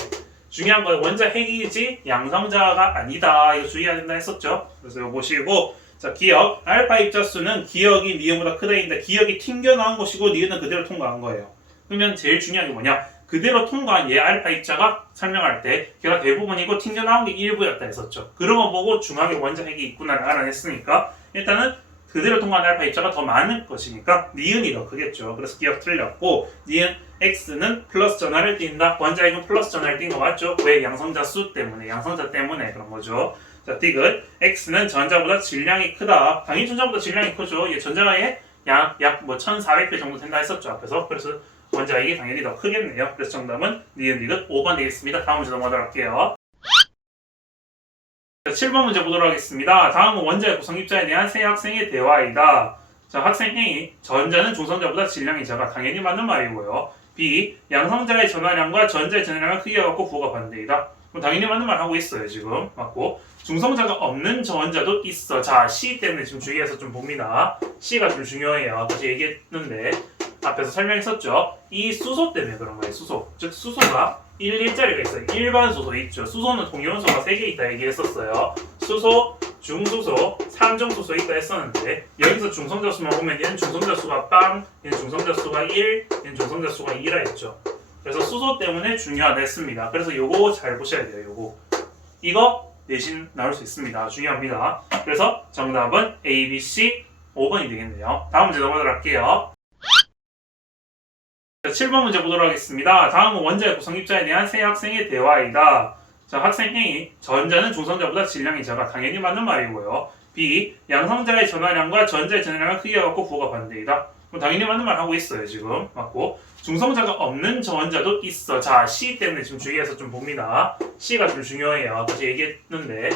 중요한 건 원자 핵이지 양성자가 아니다. 이거 주의해야 된다 했었죠. 그래서 이거 보시고 자, 기억 알파 입자수는 기억이 니은보다 크다인데 기억이 튕겨나온 것이고 니은은 그대로 통과한 거예요. 그러면 제일 중요한 게 뭐냐? 그대로 통과한 얘 알파 입자가 설명할 때 걔가 대부분이고 튕겨나온 게 일부였다 했었죠. 그런 거 보고 중앙에 원자 핵이 있구나를 알아냈으니까 일단은 그대로 통과한 알파 입자가 더 많을 것이니까 니은이 더 크겠죠. 그래서 기억 틀렸고 니은 X는 플러스 전하를 띈다. 원자 핵은 플러스 전하를 띈 거 맞죠? 왜? 양성자 수 때문에 양성자 때문에 그런 거죠. 자, 디귿 X는 전자보다 질량이 크다. 당연히 전자보다 질량이 크죠. 얘 전자의 약 1400배 정도 된다 했었죠 앞에서. 그래서 원자핵이 당연히 더 크겠네요. 그래서 정답은 니은 디귿 5번 되겠습니다. 다음 문제 넘어가도록 할게요. 자, 7번 문제 보도록 하겠습니다. 다음은 원자의 구성 입자에 대한 세 학생의 대화이다. 자, 학생 A, 전자는 중성자보다 질량이 작아. 당연히 맞는 말이고요. B, 양성자의 전하량과 전자의 전하량을 크게 갖고 부호가 반대이다. 당연히 맞는 말 하고 있어요. 지금 맞고 중성자가 없는 전자도 있어. 자, C 때문에 지금 주의해서 좀 봅니다. C가 좀 중요해요. 다시 얘기했는데 앞에서 설명했었죠. 이 수소 때문에 그런 거예요. 수소. 즉 수소가 1일자리가 있어요. 일반 수소 있죠. 수소는 동위원소가 3개 있다 얘기했었어요. 수소, 중수소, 삼중수소 있다 했었는데 여기서 중성자 수만 보면 얘는 중성자 수가 빵, 얘는 중성자 수가 1, 얘는 중성자 수가 2라 했죠. 그래서 수소 때문에 중요하다 했습니다. 그래서 요거 잘 보셔야 돼요. 요거. 이거 내신 나올 수 있습니다. 중요합니다. 그래서 정답은 A, B, C 5번이 되겠네요. 다음 문제 넘어가도록 할게요. 7번 문제 보도록 하겠습니다. 다음은 원자의 구성 입자에 대한 세 학생의 대화이다. 자, 학생 A, 전자는 중성자보다 질량이 작아. 당연히 맞는 말이고요. B, 양성자의 전하량과 전자의 전하량을 크게 갖고 부호가 반대이다. 당연히 맞는 말 하고 있어요. 지금 맞고 중성자가 없는 전자도 있어. 자, C 때문에 지금 주의해서 좀 봅니다. C가 좀 중요해요. 다시 얘기했는데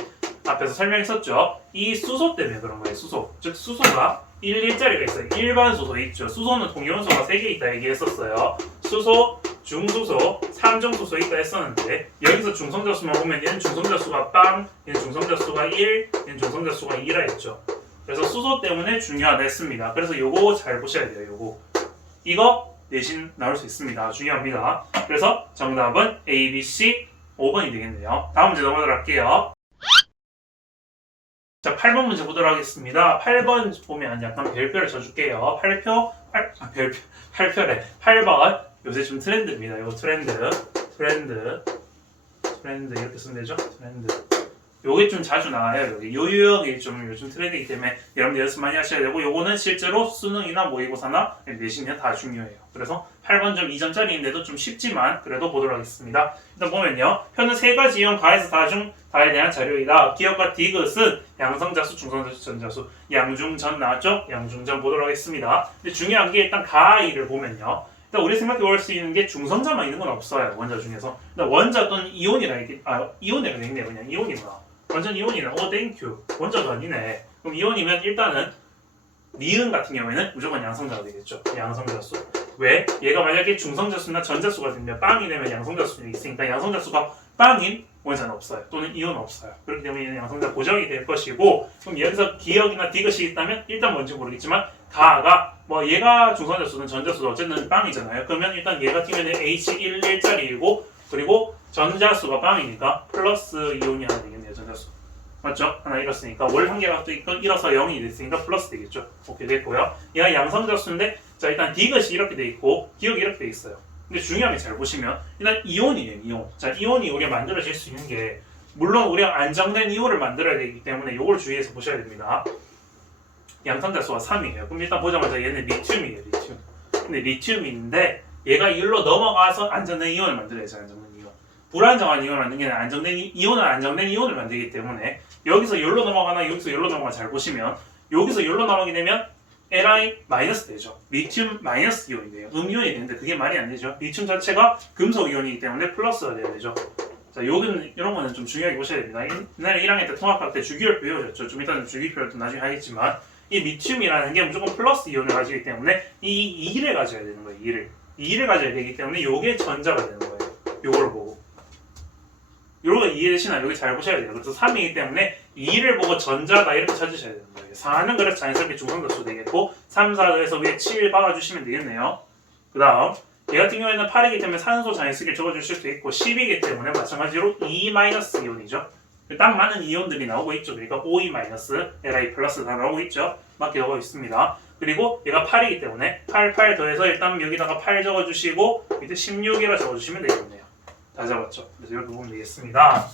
앞에서 설명했었죠. 이 수소 때문에 그런 거예요. 수소. 즉 수소가 1일자리가 있어요. 일반 수소 있죠. 수소는 동위원소가 3개 있다 얘기했었어요. 수소, 중수소, 삼중수소 있다 했었는데 여기서 중성자 수만 보면 얘는 중성자 수가 빵, 얘는 중성자 수가 1, 얘는 중성자 수가 2라 했죠. 그래서 수소 때문에 중요하다 했습니다. 그래서 요거 잘 보셔야 돼요. 요거. 이거 내신 나올 수 있습니다. 중요합니다. 그래서 정답은 A, B, C 5번이 되겠네요. 다음 문제 넘어가도록 할게요. 자, 8번 문제 보도록 하겠습니다. 8번 보면 약간 별표를 쳐줄게요. 8번. 요새 좀 트렌드입니다. 이거 트렌드 이렇게 쓰면 되죠? 트렌드. 요게 좀 자주 나와요. 여기 요 유형이 좀 요즘 트렌드이기 때문에 여러분들 연습 많이 하셔야 되고 요거는 실제로 수능이나 모의고사나 내신이나 다 중요해요. 그래서 8번 좀 2점짜리인데도 좀 쉽지만 그래도 보도록 하겠습니다. 일단 보면요. 현은 세 가지 이온 가에서 다에 대한 자료이다. 기억과 디귿은 양성자수, 중성자수, 전자수, 양중전 나왔죠? 양중전 보도록 하겠습니다. 근데 중요한 게 일단 가이를 보면요. 일단 우리 생각해 볼 수 있는 게 중성자만 있는 건 없어요. 원자 중에서. 일단 원자 또는 이온이라 이렇게 이온이라 되겠네요. 그냥 이온이구나. 완전 이온이네. 오 땡큐. 원자도 아니네. 그럼 이온이면 일단은 니은 같은 경우에는 무조건 양성자가 되겠죠. 양성자수. 왜? 얘가 만약에 중성자수나 전자수가 되면 빵이 되면 양성자수가 있으니까 양성자수가 빵인 원자는 없어요. 또는 이온은 없어요. 그렇기 때문에 얘는 양성자 고정이 될 것이고 그럼 여기서 기억이나 디귿이 있다면 일단 뭔지 모르겠지만 가가 뭐 얘가 중성자수든 전자수든 어쨌든 빵이잖아요. 그러면 일단 얘 같은 경우에는 H11짜리이고 그리고 전자수가 빵이니까 플러스 이온이 하나 되겠네요. 전자수. 맞죠? 하나 잃었으니까 월 한 개가 또 있건 잃어서 0이 됐으니까 플러스 되겠죠. 오케이 됐고요. 얘가 양성자수인데 자 일단 디귿이 이렇게 돼 있고 기억이 이렇게 돼 있어요. 근데 중요한 게 잘 보시면 일단 이온이에요. 이온. 자 이온이 우리가 만들어질 수 있는 게 물론 우리가 안정된 이온을 만들어야 되기 때문에 이걸 주의해서 보셔야 됩니다. 양성자수가 3이에요. 그럼 일단 보자마자 얘는 리튬이에요. 리튬. 근데 리튬인데 얘가 일로 넘어가서 안정된 이온을 만들어야죠. 안정된 이온. 불안정한 이온을 만드는 게 안정된 이온은 안정된 이온을 만들기 때문에 여기서 열로 넘어가나 여기서 열로 넘어가 잘 보시면 여기서 열로 넘어가게 되면 Li 마이너스 되죠. 리튬 마이너스 이온이네요. 음이온이 되는데 그게 말이 안 되죠. 리튬 자체가 금속 이온이기 때문에 플러스가 돼야 되죠. 자, 요건 이런 거는 좀 중요하게 보셔야 됩니다. 옛날에 1학년 때 통합할 때 주기율 배우셨죠. 좀 이따는 주기율도 나중에 하겠지만 이 리튬이라는 게 무조건 플러스 이온을 가지기 때문에 이 2를 가져야 되는 거예요. 2를 가져야 되기 때문에 요게 전자가 되는 거예요. 요거를 보고. 요거 이해되시나요? 여기 잘 보셔야 돼요. 그래서 3이기 때문에 2를 보고 전자다 이렇게 찾으셔야 되는 거예요. 4는 그래서 자연스럽게 중성자수 되겠고 3, 4 그래서 위에 7 박아주시면 되겠네요. 그 다음 얘 같은 경우에는 8이기 때문에 산소 자연스럽게 적어주실 수 있고 10이기 때문에 마찬가지로 E-이온이죠. 딱 맞는 이온들이 나오고 있죠. 그러니까 OE-, Li+, 다 나오고 있죠. 맞게 나오고 있습니다. 그리고 얘가 8이기 때문에 8, 8 더해서 일단 여기다가 8 적어주시고 밑에 16이라 적어주시면 되겠네요. 다 잡았죠. 그래서 이렇게 보면 되겠습니다.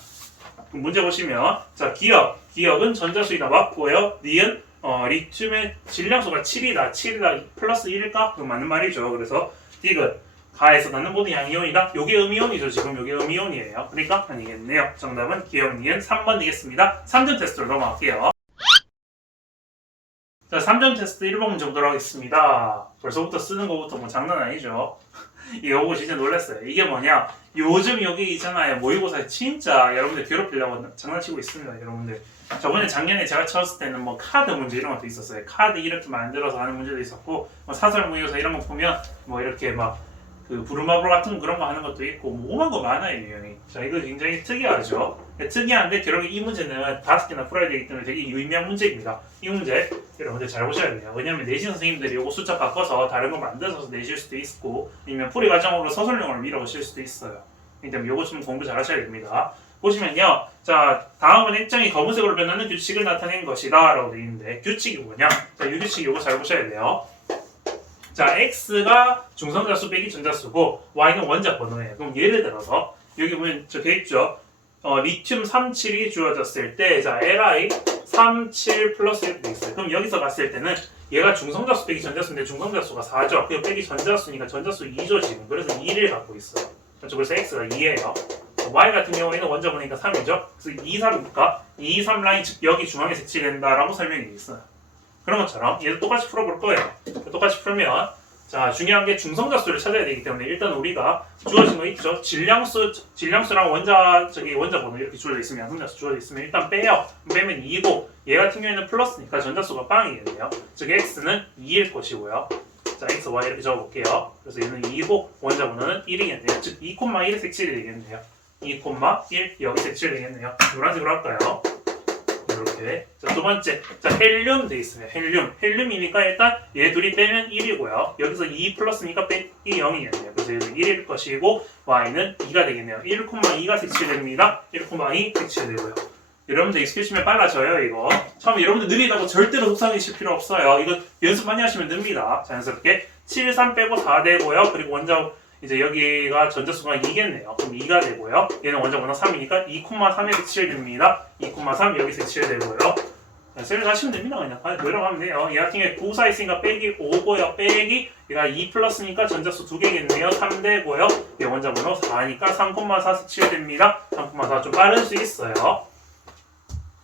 그럼 문제 보시면 자 기억은 전자수이다 맞고요. 니은 리튬의 질량수가 7이다 플러스 1일까? 그건 맞는 말이죠. 그래서 디귿 가에서 낳는 모든 양이온이다. 요게 음이온이죠. 지금 요게 음이온이에요. 그러니까 아니겠네요. 정답은 기억 니은 3번 되겠습니다. 3점 테스트로 넘어갈게요. 자, 3점 테스트 1번 문제 보도록 하겠습니다. 벌써부터 쓰는 거부터 뭐 장난 아니죠. 이거 보고 진짜 놀랐어요. 이게 뭐냐? 요즘 여기 있잖아요. 모의고사에 진짜 여러분들 괴롭히려고 장난치고 있습니다. 여러분들. 저번에 작년에 제가 쳤을 때는 뭐 카드 문제 이런 것도 있었어요. 카드 이렇게 만들어서 하는 문제도 있었고 뭐 사설 모의고사 이런 거 보면 뭐 이렇게 막 그 부루마블 같은 그런 거 하는 것도 있고 뭐 오만 거 많아요. 유형이. 자, 이거 굉장히 특이하죠. 특이한데 결국 이 문제는 5개나 풀어야 되기 때문에 되게 유의미한 문제입니다. 이 문제 여러분들 잘 보셔야 돼요. 왜냐면 내신 선생님들이 이거 숫자 바꿔서 다른 거 만들어서 내실 수도 있고 아니면 풀이 과정으로 서술형으로 밀어보실 수도 있어요. 그렇기 때문에 이거 좀 공부 잘 하셔야 됩니다. 보시면요. 자, 다음은 일정이 검은색으로 변하는 규칙을 나타낸 것이다 라고 되어 있는데 규칙이 뭐냐? 자, 이 규칙 이거 잘 보셔야 돼요. 자, x가 중성자수 빼기 전자수고 y는 원자 번호예요. 그럼 예를 들어서 여기 보면 적혀 있죠. 리튬 37이 주어졌을 때 자, Li 37 플러스 이렇게 돼 있어요. 그럼 여기서 봤을 때는 얘가 중성자수 빼기 전자수인데 중성자수가 4죠. 그럼 빼기 전자수니까 전자수 2죠 지금. 그래서 2를 갖고 있어요. 그래서 x가 2예요. y 같은 경우에는 원자 번호니까 3이죠. 그래서 2, 3이니까 2, 3 라인 즉 여기 중앙에 색칠된다라고 설명이 있어요. 그런 것처럼 얘도 똑같이 풀어볼 거예요. 똑같이 풀면 자, 중요한 게 중성자수를 찾아야 되기 때문에 일단 우리가 주어진 거 있죠. 질량수랑 원자 번호 이렇게 주어져 있으면 양성자수 주어져 있으면 일단 빼요. 빼면 2고 얘 같은 경우에는 플러스니까 전자수가 빵이겠네요. 즉 x는 2일 것이고요. 자, x, y 이렇게 적어볼게요. 그래서 얘는 2고 원자 번호는 1이겠네요. 즉 2,1의 색칠이 되겠네요. 2,1 여기 색칠 되겠네요. 노란색으로 할까요? 이렇게. 자, 두 번째. 자, 헬륨 돼 있으면 헬륨이니까 일단 얘 둘이 빼면 1이고요. 여기서 2 플러스니까 빼기 0이겠네요. 그래서 얘는 1일 것이고 y는 2가 되겠네요. 1,2가 색칠됩니다. 1,2 색칠되고요. 여러분들 익숙해지면 빨라져요, 이거. 처음에 여러분들 느리다고 절대로 속상해질 필요 없어요. 이거 연습 많이 하시면 됩니다. 자연스럽게. 7, 3 빼고 4 되고요. 그리고 원자 이제 여기가 전자수가 2겠네요. 그럼 2가 되고요. 얘는 원자 번호 3이니까 2,3에 색칠됩니다. 2,3 여기 색칠되고요. 셀을 하시면 됩니다. 그냥 노력하면 돼요. 얘 같은 경우에 9, 4 있으니까 빼기 5고요. 빼기 얘가 2 플러스니까 전자수 2개겠네요. 3 되고요. 얘 원자 번호 4니까 3,4 색칠됩니다. 3,4 좀 빠를 수 있어요.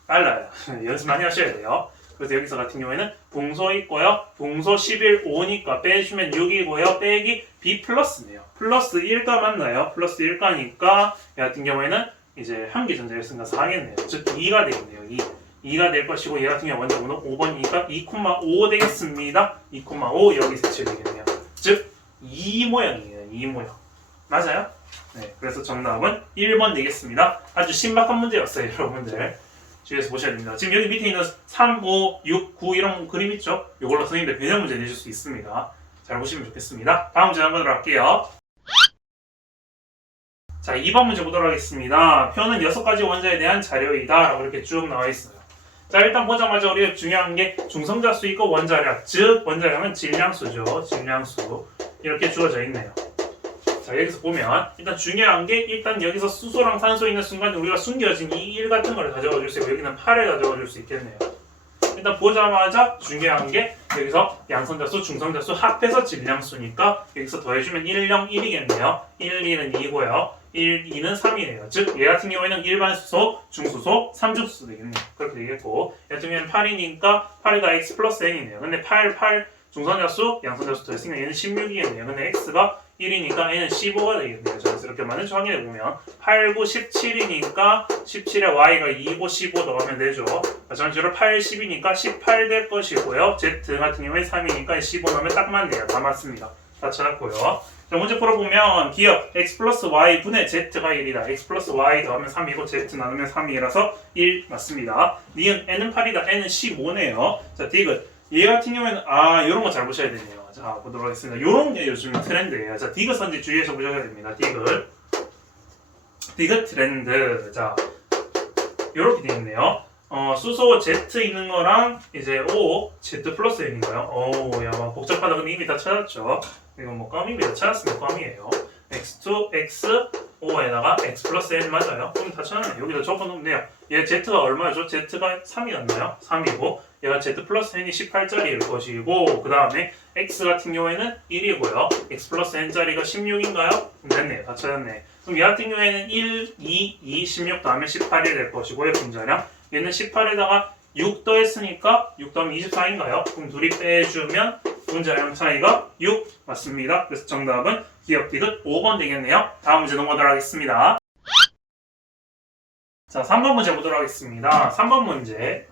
빨라요. 연습 많이 하셔야 돼요. 그래서 여기서 같은 경우에는 봉소 있고요. 봉소 11, 5니까 빼주면 6이고요. 빼기 B 플러스네요. 플러스 1가 맞나요? 플러스 1가니까 얘 같은 경우에는 이제 한개 전자였으니까 4겠네요. 즉 2가 되겠네요. 2가 될 것이고 얘 같은 경우 원자 번호 5번이니까 2,5 되겠습니다. 2,5 여기 색칠되겠네요. 즉 2 모양이에요. 2 모양. 맞아요? 네. 그래서 정답은 1번 되겠습니다. 아주 신박한 문제였어요, 여러분들. 주의해서 보셔야 됩니다. 지금 여기 밑에 있는 3, 5, 6, 9 이런 그림 있죠? 이걸로 선생님들 변형 문제 내실 수 있습니다. 잘 보시면 좋겠습니다. 다음 문제 한번 할게요. 자, 2번 문제 보도록 하겠습니다. 표는 6가지 원자에 대한 자료이다 라고 이렇게 쭉 나와 있어요. 자, 일단 보자마자 우리가 중요한 게 중성자수 있고 원자량, 즉 원자량은 질량수죠. 질량수 이렇게 주어져 있네요. 자, 여기서 보면 일단 중요한 게 일단 여기서 수소랑 산소 있는 순간 우리가 숨겨진 이 1 같은 거를 가져가 줄 수 있고 여기는 8을 가져가 줄 수 있겠네요. 일단 보자마자 중요한 게 여기서 양성자수, 중성자수 합해서 질량수니까 여기서 더해주면 1, 0, 1이겠네요. 1, 2는 2고요. 1, 2는 3이네요. 즉 얘 같은 경우에는 일반 수소, 중수소, 삼중수소 되겠네요. 그렇게 되겠고 얘 같은 경우에는 8이니까 8이 다 x 플러스 n이네요. 근데 8, 8 중성자수, 양성자수 더했으니까 얘는 16이겠네요. 근데 x가 1이니까 n은 15가 되겠네요. 그래서 이렇게 많은 수 확인해보면 8, 9, 17이니까 17에 y가 2고 15 더하면 되죠. 마찬가지로 8, 10이니까 18 될 것이고요. z 같은 경우에 3이니까 15 넣으면 딱 맞네요. 다 맞습니다. 다 찾았고요. 자, 문제 풀어보면 기억 x 플러스 y 분의 z가 1이다. x 플러스 y 더하면 3이고 z 나누면 3이라서 1 맞습니다. 니은 n은 8이다. n은 15네요. 자, 디귿 얘 같은 경우에는 요런 거 잘 보셔야 되네요. 자, 보도록 하겠습니다. 요런 게 요즘 트렌드예요. 자, 디귿 선지 주의해서 보셔야 됩니다. 디귿 트렌드. 자, 요렇게 되어 있네요. 수소 Z 있는 거랑 이제 O, Z 플러스 N인가요? 야, 복잡하다. 근데 이미 다 찾았죠. 이건 뭐 껌입니다. 찾았으면 껌이에요. X2, X, O에다가 X 플러스 N 맞아요? 그럼 다 찾았네. 여기다 적어놓으면 돼요. 얘 Z가 얼마죠? Z가 3이었나요? 3이고 얘가 Z 플러스 N이 18짜리일 것이고 그 다음에 X 같은 경우에는 1이고요. X 플러스 N짜리가 16인가요? 됐네요. 다 찾았네. 그럼 얘 같은 경우에는 1, 2, 16 더하면 18이 될 것이고요. 분자량. 얘는 18에다가 6 더했으니까 6 더하면 24인가요? 그럼 둘이 빼주면 분자량 차이가 6 맞습니다. 그래서 정답은 기억 디귿 5번 되겠네요. 다음 문제 넘어가도록 하겠습니다. 자, 3번 문제 보도록 하겠습니다. 3번 문제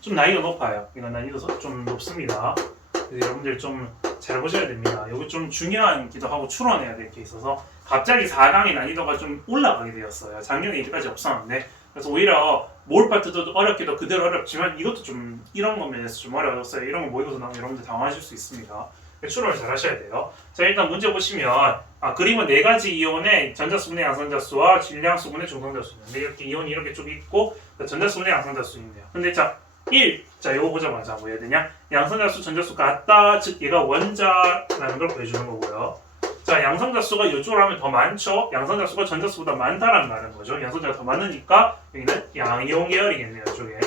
좀 난이도 높아요. 이건 난이도 좀 높습니다. 그래서 여러분들 좀 잘 보셔야 됩니다. 여기 좀 중요한기도 하고 추론해야 될 게 있어서 갑자기 4강의 난이도가 좀 올라가게 되었어요. 작년에 이때까지 없었는데 그래서 오히려 몰 파트도 어렵기도 그대로 어렵지만 이것도 좀 이런 면에서 좀 어려웠어요. 이런 거 모의고사 나오면 여러분들 당황하실 수 있습니다. 추론을 잘 하셔야 돼요. 자, 일단 문제 보시면 그림은 4가지 이온의 전자수분의 양성자수와 질량수분의 중성자수인데 이렇게 이온이 이렇게 쭉 있고 전자수분의 양성자수 있네요. 근데 자, 1. 자, 이거 보자마자 뭐 해야 되냐? 양성자수, 전자수 같다. 즉 얘가 원자라는 걸 보여주는 거고요. 자, 양성자수가 이쪽으로 하면 더 많죠? 양성자수가 전자수보다 많다라는 말인 거죠. 양성자가 더 많으니까 여기는 양이온 계열이겠네요. 이쪽에.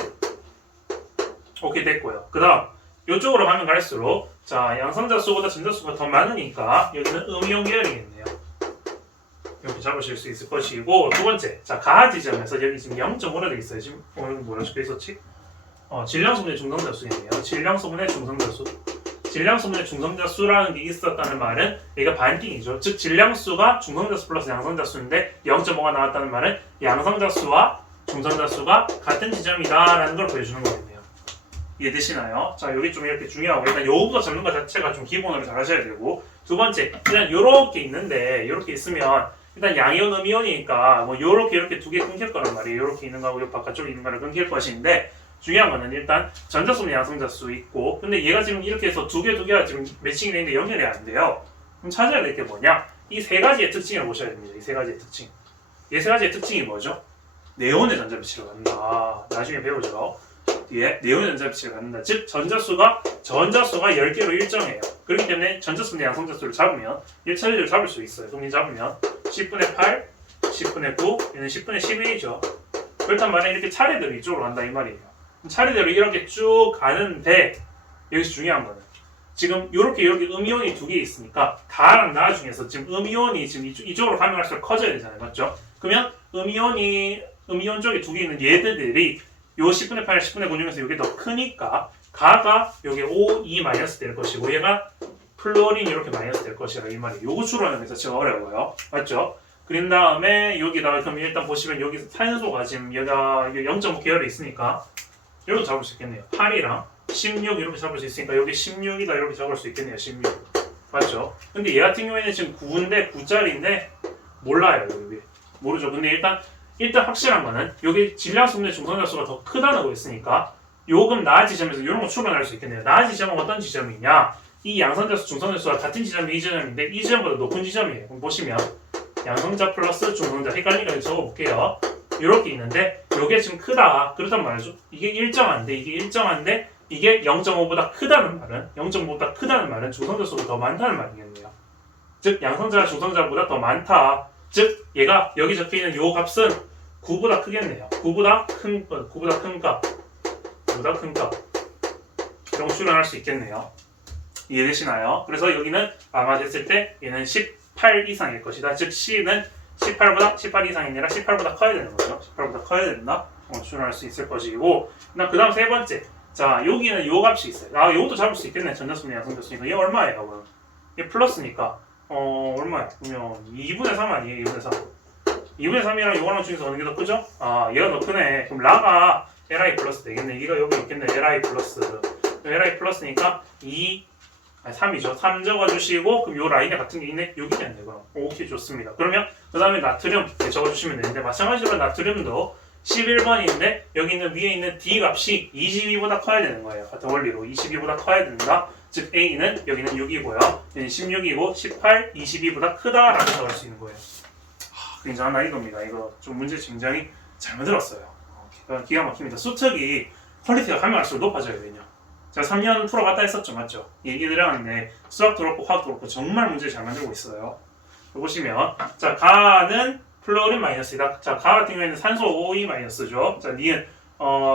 오케이, 됐고요. 그 다음 이쪽으로 가면 갈수록 자, 양성자수보다 전자수가 더 많으니까 여기는 음이온 계열이겠네요. 이렇게 잡으실 수 있을 것이고 두 번째, 자, 가하 지점에서 여기 지금 0.5로 되어 있어요. 지금 오늘 뭐라 적혀 있었지? 질량소분의 중성자수겠네요. 질량소분의 중성자수. 질량소분의 중성자수라는 게 있었다는 말은 얘가 반띵이죠. 즉 질량수가 중성자수 플러스 양성자수인데 0.5가 나왔다는 말은 양성자수와 중성자수가 같은 지점이다라는 걸 보여주는 거겠네요. 이해되시나요? 자, 여기 좀 이렇게 중요하고 일단 요거부터 잡는 것 자체가 좀 기본으로 잘 하셔야 되고 두 번째, 일단 요렇게 있는데 요렇게 있으면 일단 양이온, 음이온이니까 뭐 요렇게 이렇게 두 개 끊길 거란 말이에요. 요렇게 있는 거하고 요 바깥쪽에 있는 거를 끊길 것인데 중요한 거는 일단 전자수는 양성자수 있고 근데 얘가 지금 이렇게 해서 두 개가 지금 매칭이 되는데 연결이 안 돼요. 그럼 찾아야 될 게 뭐냐? 이 세 가지의 특징을 보셔야 됩니다. 이 세 가지의 특징. 이 세 가지의 특징이 뭐죠? 네온의 전자빛을 갖는다. 나중에 배우죠. 뒤에 네온의 전자빛을 갖는다. 즉 전자수가 10개로 일정해요. 그렇기 때문에 전자수는 양성자수를 잡으면 1차례를 잡을 수 있어요. 동리 잡으면 10분의 8, 10분의 9, 얘는 10분의 11이죠. 그렇단 말에 이렇게 차례대로 이쪽으로 간다 이 말이에요. 차례대로 이렇게 쭉 가는데 여기서 중요한 거는 지금 이렇게 음이온이 두 개 있으니까 다랑 나 중에서 지금 음이온이 지금 이쪽으로 가면 갈수록 커져야 되잖아요. 맞죠? 그러면 음이온 쪽에 두 개 있는 얘들이 요 10분의 8, 10분의 9 중에서 이게 더 크니까 가가 여기 O, E 마이너스 될 것이고 얘가 플로린이 이렇게 마이너스 될 것이라 이 말이에요. 요거 추론하는 게 자체가 어려워요. 맞죠? 그린 다음에 여기다가 그럼 일단 보시면 여기 산소가 지금 얘가 0.5 계열이 있으니까 이렇게 잡을 수 있겠네요. 8이랑 16 이렇게 잡을 수 있으니까 여기 16이다 이렇게 잡을 수 있겠네요. 16 맞죠? 근데 얘 같은 경우에는 지금 9인데 9짜리인데 몰라요. 여기 모르죠. 근데 일단 확실한 거는 여기 질량수분의 중성자수가 더 크다는 거 있으니까 요금 나 지점에서 이런 거 추론할 수 있겠네요. 나 지점은 어떤 지점이냐? 이 양성자수 중성자수가 같은 지점이 이 지점인데 이 지점보다 높은 지점이에요. 그럼 보시면 양성자 플러스 중성자 헷갈리니까 적어볼게요. 이렇게 있는데 이게 지금 크다 그렇단 말이죠. 이게 일정한데 이게 0.5보다 크다는 말은 0.5보다 크다는 말은 중성자수가 더 많다는 말이겠네요. 즉 양성자가 중성자보다 더 많다. 즉 얘가 여기 적혀있는 요 값은 9보다 크겠네요. 9보다 큰 값 이런 거 추론할 수 있겠네요. 이해되시나요? 그래서 여기는 아마 됐을 때 얘는 18 이상일 것이다. 즉 C는 18 이상이 아니라 18보다 커야 되는 거죠. 18보다 커야 된다. 추론할 수 있을 것이고, 그 다음 세 번째. 자, 여기는 요 값이 있어요. 아, 요것도 잡을 수 있겠네. 전자수는 양성자수니까. 얘 얼마예요, 그럼? 얘 플러스니까. 얼마야? 그러면 2분의 3 아니에요? 2분의 3. 2분의 3이랑 요거랑 중에서 어느 게 더 크죠? 아, 얘가 더 크네. 그럼 라가 li 플러스 되겠네. 얘가 여기 있겠네. li 플러스. li 플러스니까 3이죠. 3 적어주시고, 그럼 요 라인에 같은 게 있네? 여기 있네, 그럼. 오케이, 좋습니다. 그러면, 그 다음에 나트륨 적어주시면 되는데, 마찬가지로 나트륨도 11번인데, 여기 있는 위에 있는 D 값이 22보다 커야 되는 거예요. 같은 원리로. 22보다 커야 된다. 즉, A는 여기는 6이고요. 여기는 16이고, 18, 22보다 크다라고 적을 수 있는 거예요. 굉장한 난이도입니다. 이거 좀 문제 굉장히 잘 만들었어요. 기가 막힙니다. 수특이 퀄리티가 가면 갈수록 높아져요. 왜냐? 제가 3년 풀어봤다 했었죠, 맞죠? 얘기 드렸는데 수학도 그렇고 화학도 그렇고 정말 문제 잘 만들고 있어요. 보시면 자, 가는 플로린 마이너스이다. 자, 가 같은 경우에는 산소 OE-죠. 자, 니은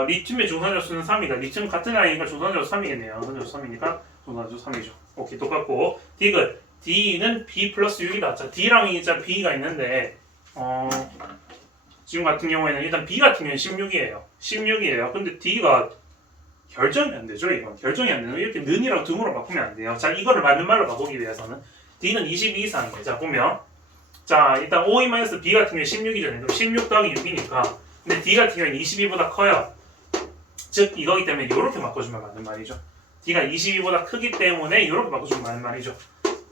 리튬의 중성자수는 3이다. 리튬 같은 아이니까 중성자수 3이겠네요. 중성자수 3이니까 중성자수 3이죠. 오케이, 똑같고 디귿 D는 B 플러스 6이다. 자, D랑 이자 B가 있는데 지금 같은 경우에는 일단 B 같은 경우는 16이에요. 16이에요. 근데 D가 결정이 안 되죠. 이건 결정이 안 되는 이렇게 는이라고 등으로 바꾸면 안 돼요. 자, 이거를 맞는 말로 바꾸기 위해서는 D는 22 이상이에요. 자, 보면 자, 일단 OE-B 같은 경우에 16이잖아요. 그럼 16 더하기 6이니까 근데 D 같은 경우는 22보다 커요. 즉 이거기 때문에 이렇게 바꿔주면 맞는 말이죠. D가 22보다 크기 때문에 이렇게 바꿔주면 맞는 말이죠.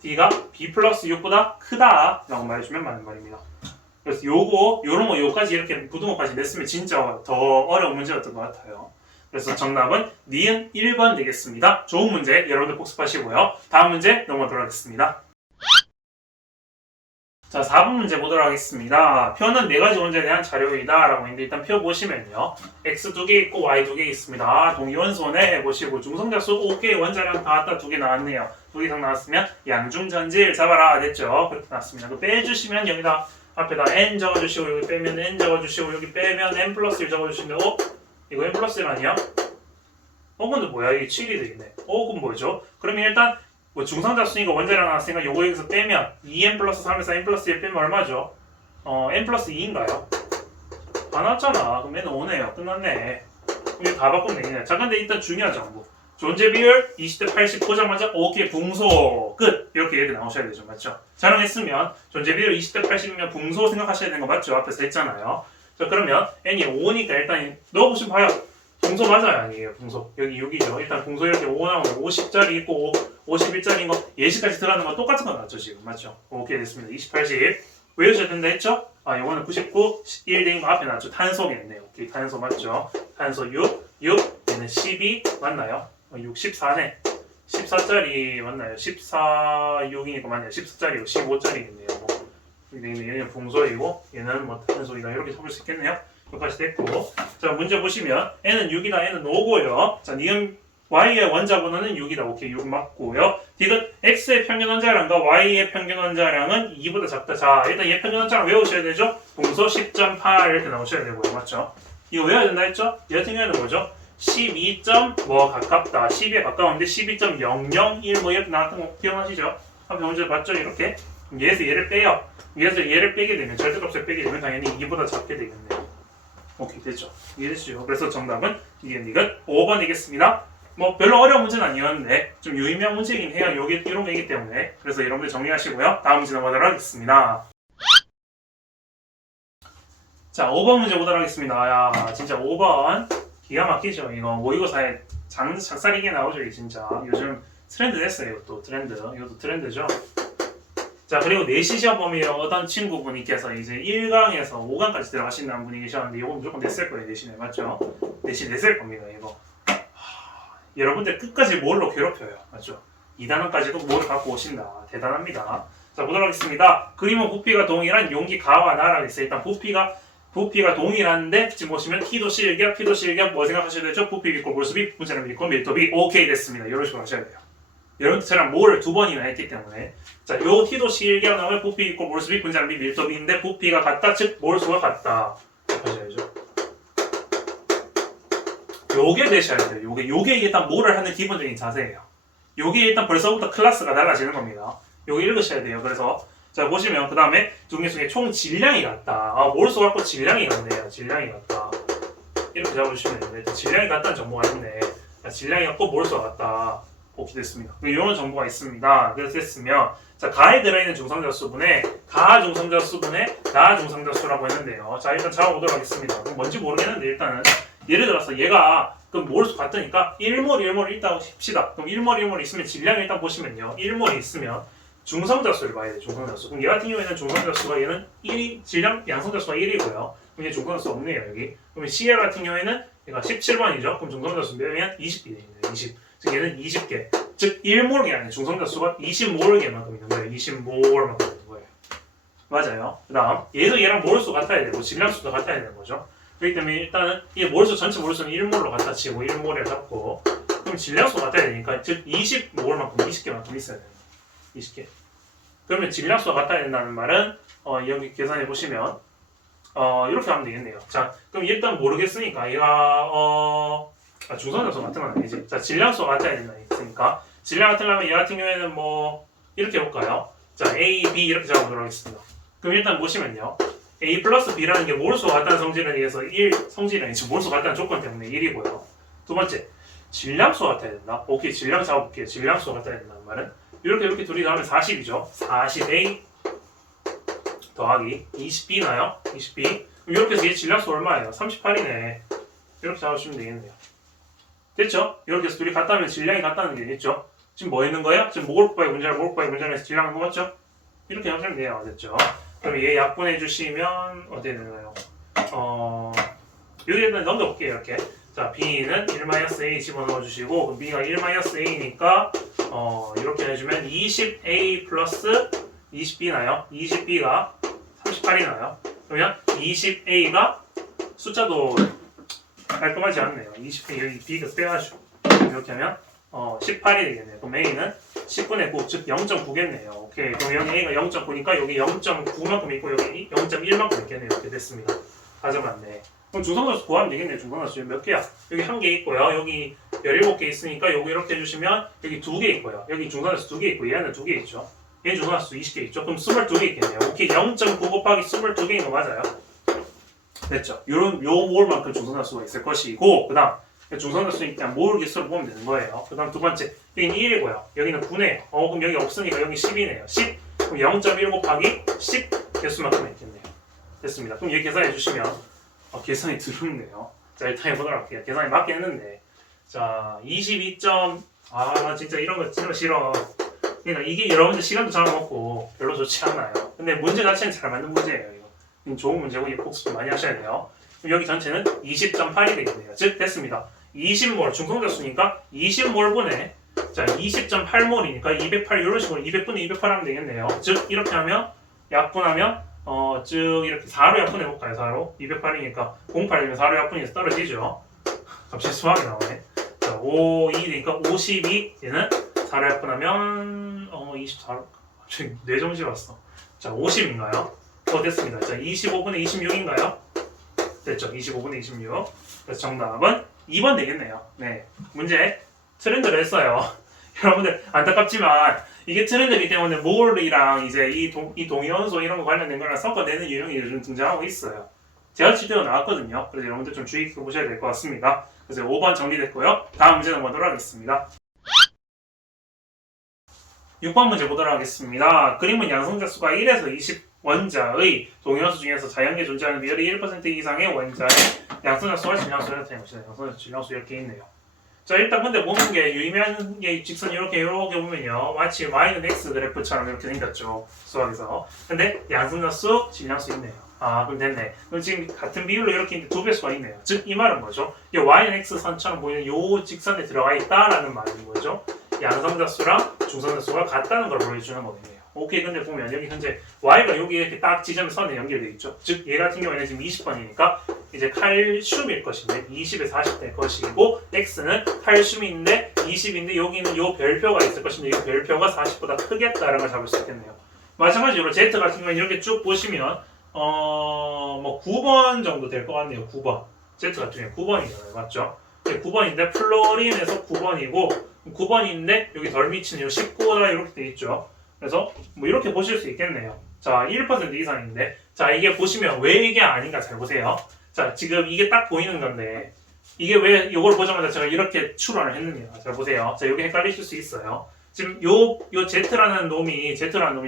D가 B 플러스 6보다 크다 라고 말해주면 맞는 말입니다. 그래서 요런 거 요까지 이렇게 부등호까지 냈으면 진짜 더 어려운 문제였던 것 같아요. 그래서 정답은 니은 1번 되겠습니다. 좋은 문제 여러분들 복습하시고요. 다음 문제 넘어가도록 하겠습니다. 자, 4번 문제 보도록 하겠습니다. 표는 4가지 원자에 대한 자료이다 라고 있는데 일단 표 보시면요. X 2개 있고 Y 2개 있습니다. 동위원소네 보시고 중성자수 5개의 원자량 다 갖다 2개 나왔네요. 2개 이상 나왔으면 양중전질 잡아라 됐죠. 그렇게 나왔습니다. 빼주시면 여기다 앞에다 N 적어주시고 여기 빼면 N 적어주시고 여기 빼면 N 플러스 1 적어주시면 이거 N 플러스 1 아니야? 근데 뭐야? 이게 7이 되겠네. 그럼 뭐죠? 그러면 일단 중성자수니까 원자량 나왔으니까 요거 여기서 빼면 2n 플러스 3에서 n 플러스 1 빼면 얼마죠? n 플러스 2인가요? 안 왔잖아. 그럼 n은 5네요. 끝났네. 이거 다 바꾸면 되겠네. 자, 근데 일단 중요한 정보. 존재 비율 20대 80 보자마자 오케이 붕소 끝. 이렇게 얘기 나오셔야 되죠. 맞죠? 자랑했으면 존재 비율 20대 80이면 붕소 생각하셔야 되는 거 맞죠? 앞에서 했잖아요. 자, 그러면 n이 5니까 일단 넣어보시면 봐요. 붕소 맞아요? 아니에요? 붕소. 여기 6이죠. 일단 붕소 이렇게 5 나오면 50짜리 있고 51짜리인 거 예시까지 들어가는 거 똑같은 거 맞죠? 지금 맞죠? 오케이 됐습니다. 20, 80 외우셔야 된다 했죠? 요거는 99, 1 된 거 앞에 나왔죠? 탄소겠네요. 오케이, 탄소 맞죠? 탄소 6, 얘는 12 맞나요? 6, 14네. 14짜리 맞나요? 14, 6이니까 맞네요. 14짜리고 15짜리겠네요. 얘는 붕소이고 얘는 탄소이다. 이렇게 잡을 수 있겠네요. 여기까지 됐고, 자, 문제 보시면 n은 6이다, n은 5고요. 자, 니은 y의 원자 번호는 6이다. 오케이, 6 맞고요. 디귿 x의 평균 원자량과 y의 평균 원자량은 2보다 작다. 자, 일단 얘 평균 원자량 외우셔야 되죠? 동소 10.8 이렇게 나오셔야 되고요. 맞죠? 이거 외워야 된다 했죠? 얘 같은 경우에는 뭐죠? 12. 가깝다. 10에 가까운데 12.001 이렇게 나왔던 거 기억나시죠? 앞에 문제 맞죠? 이렇게. 얘에서 얘를 빼요. 얘에서 얘를 빼게 되면, 절대값을 빼게 되면 당연히 2보다 작게 되겠네요. 오케이, 됐죠? 이해되시죠? 그래서 정답은 니은 5번 되겠습니다. 별로 어려운 문제는 아니었는데 좀 유의미한 문제이긴 해요. 요게 이런 거이기 때문에. 그래서 여러분들 정리하시고요. 다음 문제 넘어가도록 하겠습니다. 자, 5번 문제 보도록 하겠습니다. 야, 진짜 5번 기가 막히죠. 이거 모의고사에 작살이게 나오죠. 이게 진짜 요즘 트렌드 됐어요. 이것도 트렌드. 이것도 트렌드죠. 자, 그리고 내시 시험 범위에 어떤 친구분께서 이제 1강에서 5강까지 들어가신다는 분이 계셨는데 이거 무조건 냈을 거예요. 내신에 맞죠? 내신 냈을 겁니다. 이거 여러분들 끝까지 뭘로 괴롭혀요. 맞죠? 2단원까지도 뭘 갖고 오신다. 대단합니다. 자, 보도록 하겠습니다. 그림은 부피가 동일한 용기 가와 나라고 있어요. 일단 부피가 동일한데 지금 보시면 T도 실격, P도 실격 뭐 생각하셔야 되죠? 부피 있고 몰수비, 분자량 있고 밀도비. 오케이 됐습니다. 이런 식으로 하셔야 돼요. 여러분들처럼 뭐를 2번이나 했기 때문에 자, 요 T도 실격 나오면 부피 있고 몰수비, 분자량 밀도비인데 부피가 같다, 즉 몰수가 같다. 하셔야죠. 요게 되셔야 돼요. 요게 일단 뭐를 하는 기본적인 자세예요. 요게 일단 벌써부터 클래스가 달라지는 겁니다. 요게 읽으셔야 돼요. 그래서 자 보시면 그 다음에 중계수의 총 질량이 같다. 아 몰수 갖고 질량이 같네요. 질량이 같다. 이렇게 잡아주시면 되는데 질량이 같다는 정보가 있네. 자, 질량이 같고 몰수가 같다. 오케이 됐습니다. 이런 정보가 있습니다. 그래서 됐으면 자 가에 들어있는 중성자수분의 가 중성자수분의 나 중성자수라고 했는데요. 자 일단 잡아보도록 하겠습니다. 그럼 뭔지 모르겠는데 일단은 예를 들어서 얘가 그럼 몰수 같으니까 1몰 1몰 있다고 칩시다. 그럼 1몰 1몰 있으면 질량 일단 보시면요. 1몰이 있으면 중성자수를 봐야 돼요. 중성자수. 그럼 얘 같은 경우에는 중성자수가 얘는 1이 질량 양성자수가 1이고요. 그럼 얘 중성자수 없네요 여기. 그럼 CL 같은 경우에는 얘가 17번이죠. 그럼 중성자수 몇이면 20개 됩니다. 20. 즉 얘는 20개. 즉 1몰이 아니라 중성자수가 20몰개만큼 있는 거예요. 20몰만큼 있는 거예요. 맞아요. 그 다음 얘도 얘랑 몰수 같아야 되고 질량수도 같아야 되는 거죠. 그렇기 때문에 일단은 이 몰수 전체 몰수는 1몰로 갖다 치고 1몰에 잡고 그럼 질량수 같아야 되니까 즉 20몰만큼 20개만큼 있어야 돼요. 20개. 그러면 질량수가 같아야 된다는 말은 여기 계산해 보시면 이렇게 하면 되겠네요. 자, 그럼 일단 모르겠으니까 얘가 중성자수 같은 건 아니지. 자, 질량수가 같아야 된다 했으니까 질량 같으려면 얘 같은 경우에는 뭐 이렇게 해볼까요? 자, A, B 이렇게 잡아보도록 하겠습니다. 그럼 일단 보시면요. A 플러스 B라는 게 몰수가 같다는 성질에 의해서 1 성질이 아니지 몰수가 같다는 조건 때문에 1이고요. 두 번째, 질량수가 같아야 된다. 오케이, 질량 잡아볼게요. 질량수가 같아야 된다는 말은 이렇게 둘이 더하면 40이죠. 40A 더하기 20B 나요? 20B. 그럼 이렇게 해서 얘 질량수 얼마예요? 38이네. 이렇게 잡아주시면 되겠네요. 됐죠? 이렇게 해서 둘이 같다면 질량이 같다는 게 있죠? 지금 뭐 있는 거예요? 지금 모골국바의 문제에서 질량한 거 맞죠? 이렇게 하시면 돼요. 됐죠? 그럼 얘 약분해 주시면 어떻게 되나요? 여기에는 넘겨볼게요. 이렇게. 자, B는 1-A 집어넣어 주시고 그럼 B가 1-A니까 이렇게 해주면 20A 플러스 20B 나요. 20B가 38이 나요. 그러면 20A가 숫자도 깔끔하지 않네요. 20A 여기 B가 빼가지고 이렇게 하면 18이 되겠네요. 그럼 A는 10분의 9, 즉 0.9겠네요. 오케이. 그럼 여기 A가 0.9니까 여기 0.9만큼 있고 여기 0.1만큼 있겠네요. 이렇게 됐습니다. 가져갔네. 그럼 중성자수 구하면 되겠네요. 중성자수 몇 개야? 여기 1개 있고요. 여기 17개 있으니까 여기 이렇게 해주시면 여기 2개 있고요. 여기 중성자수 2개 있고 얘는 2개 있죠. 얘 중성자수 20개 있죠. 그럼 22개 있겠네요. 오케이. 0.9 곱하기 22개인 거 맞아요? 됐죠? 요 몰만큼 중성자수가 있을 것이고 그 다음 중성자수 일단 모르겠어로 보면 되는 거예요. 그 다음 두 번째 여기는 1이고요. 여기는 9네요. 그럼 여기 없으니까 여기 10이네요. 10 그럼 0.1 곱하기 10 개수만큼 있겠네요. 됐습니다. 그럼 얘 계산해 주시면 계산이 드럽네요. 자 일단 해보도록 할게요. 계산이 맞긴 했는데 자 22. 나 진짜 이런 거 진짜 싫어. 그러니까 이게 여러분들 시간도 잡아먹고 별로 좋지 않아요. 근데 문제 자체는 잘 맞는 문제예요. 이거 좋은 문제고 이 복습 좀 많이 하셔야 돼요. 그럼 여기 전체는 20.8이 되겠네요. 즉 됐습니다. 20몰 중성자수니까 20몰분의 자 20.8몰이니까 208 이런 식으로 200분의 208 하면 되겠네요. 즉 이렇게 하면 약분하면 즉 이렇게 4로 약분해 볼까요? 4로 208이니까 08이면 4로 약분해서 떨어지죠. 갑자기 수학이 나오네. 자 5, 2니까 52 얘는 4로 약분하면 24로 갑자기 뇌정지 왔어. 자 50인가요? 됐습니다. 자 25분의 26인가요? 됐죠. 25분의 26. 그래서 정답은 2번 되겠네요. 네, 문제 트렌드를 했어요. 여러분들 안타깝지만 이게 트렌드이기 때문에 몰이랑 이제 이 동위원소 이런 거 관련된 거랑 섞어내는 유형이 요즘 등장하고 있어요. 제가 칠 때도 나왔거든요. 그래서 여러분들 좀 주의 깊게 보셔야 될 것 같습니다. 그래서 5번 정리됐고요. 다음 문제 넘어가도록 하겠습니다. 6번 문제 보도록 하겠습니다. 그림은 양성자수가 1에서 20 원자의 동위원소 중에서 자연계에 존재하는 비율이 1% 이상의 원자의 양성자수와 질량수를 나타내는 것이다. 양성자수, 질량수 이렇게 있네요. 자 일단 근데 보는 게 유의미한 게 직선 이렇게 보면요 마치 y는 x 그래프처럼 이렇게 생겼죠 수학에서. 근데 양성자수, 질량수 있네요. 그럼 됐네. 그럼 지금 같은 비율로 이렇게 있는데 두 배수가 있네요. 즉 이 말은 뭐죠? 이 y는 x 선처럼 보이는 요 직선에 들어가 있다라는 말인 거죠. 양성자수랑 중성자수가 같다는 걸 보여주는 거네요. 오케이. 근데 보면 여기 현재 y가 여기 이렇게 딱 지점 선에 연결되어 있죠. 즉 얘 같은 경우에는 지금 20번이니까 이제 칼슘일 것인데 20에 40 될 것이고 x는 칼슘인데 20인데 여기는 요 별표가 있을 것인데 이 별표가 40보다 크겠다라는 걸 잡을 수 있겠네요. 마찬가지로 z 같은 경우는 이렇게 쭉 보시면 뭐 9번 정도 될 것 같네요. 9번. z 같은 경우에 9번이잖아요. 맞죠? 9번인데 플로린에서 9번이고 9번인데 여기 덜 미치는 요 19가 이렇게 돼 있죠. 그래서 뭐 이렇게 보실 수 있겠네요. 자, 1% 이상인데, 자, 이게 보시면 왜 이게 아닌가 잘 보세요. 자, 지금 이게 딱 보이는 건데, 이게 왜 이걸 보자마자 제가 이렇게 추론을 했느냐. 잘 보세요. 자, 여기 헷갈리실 수 있어요. 지금 요 Z라는 놈이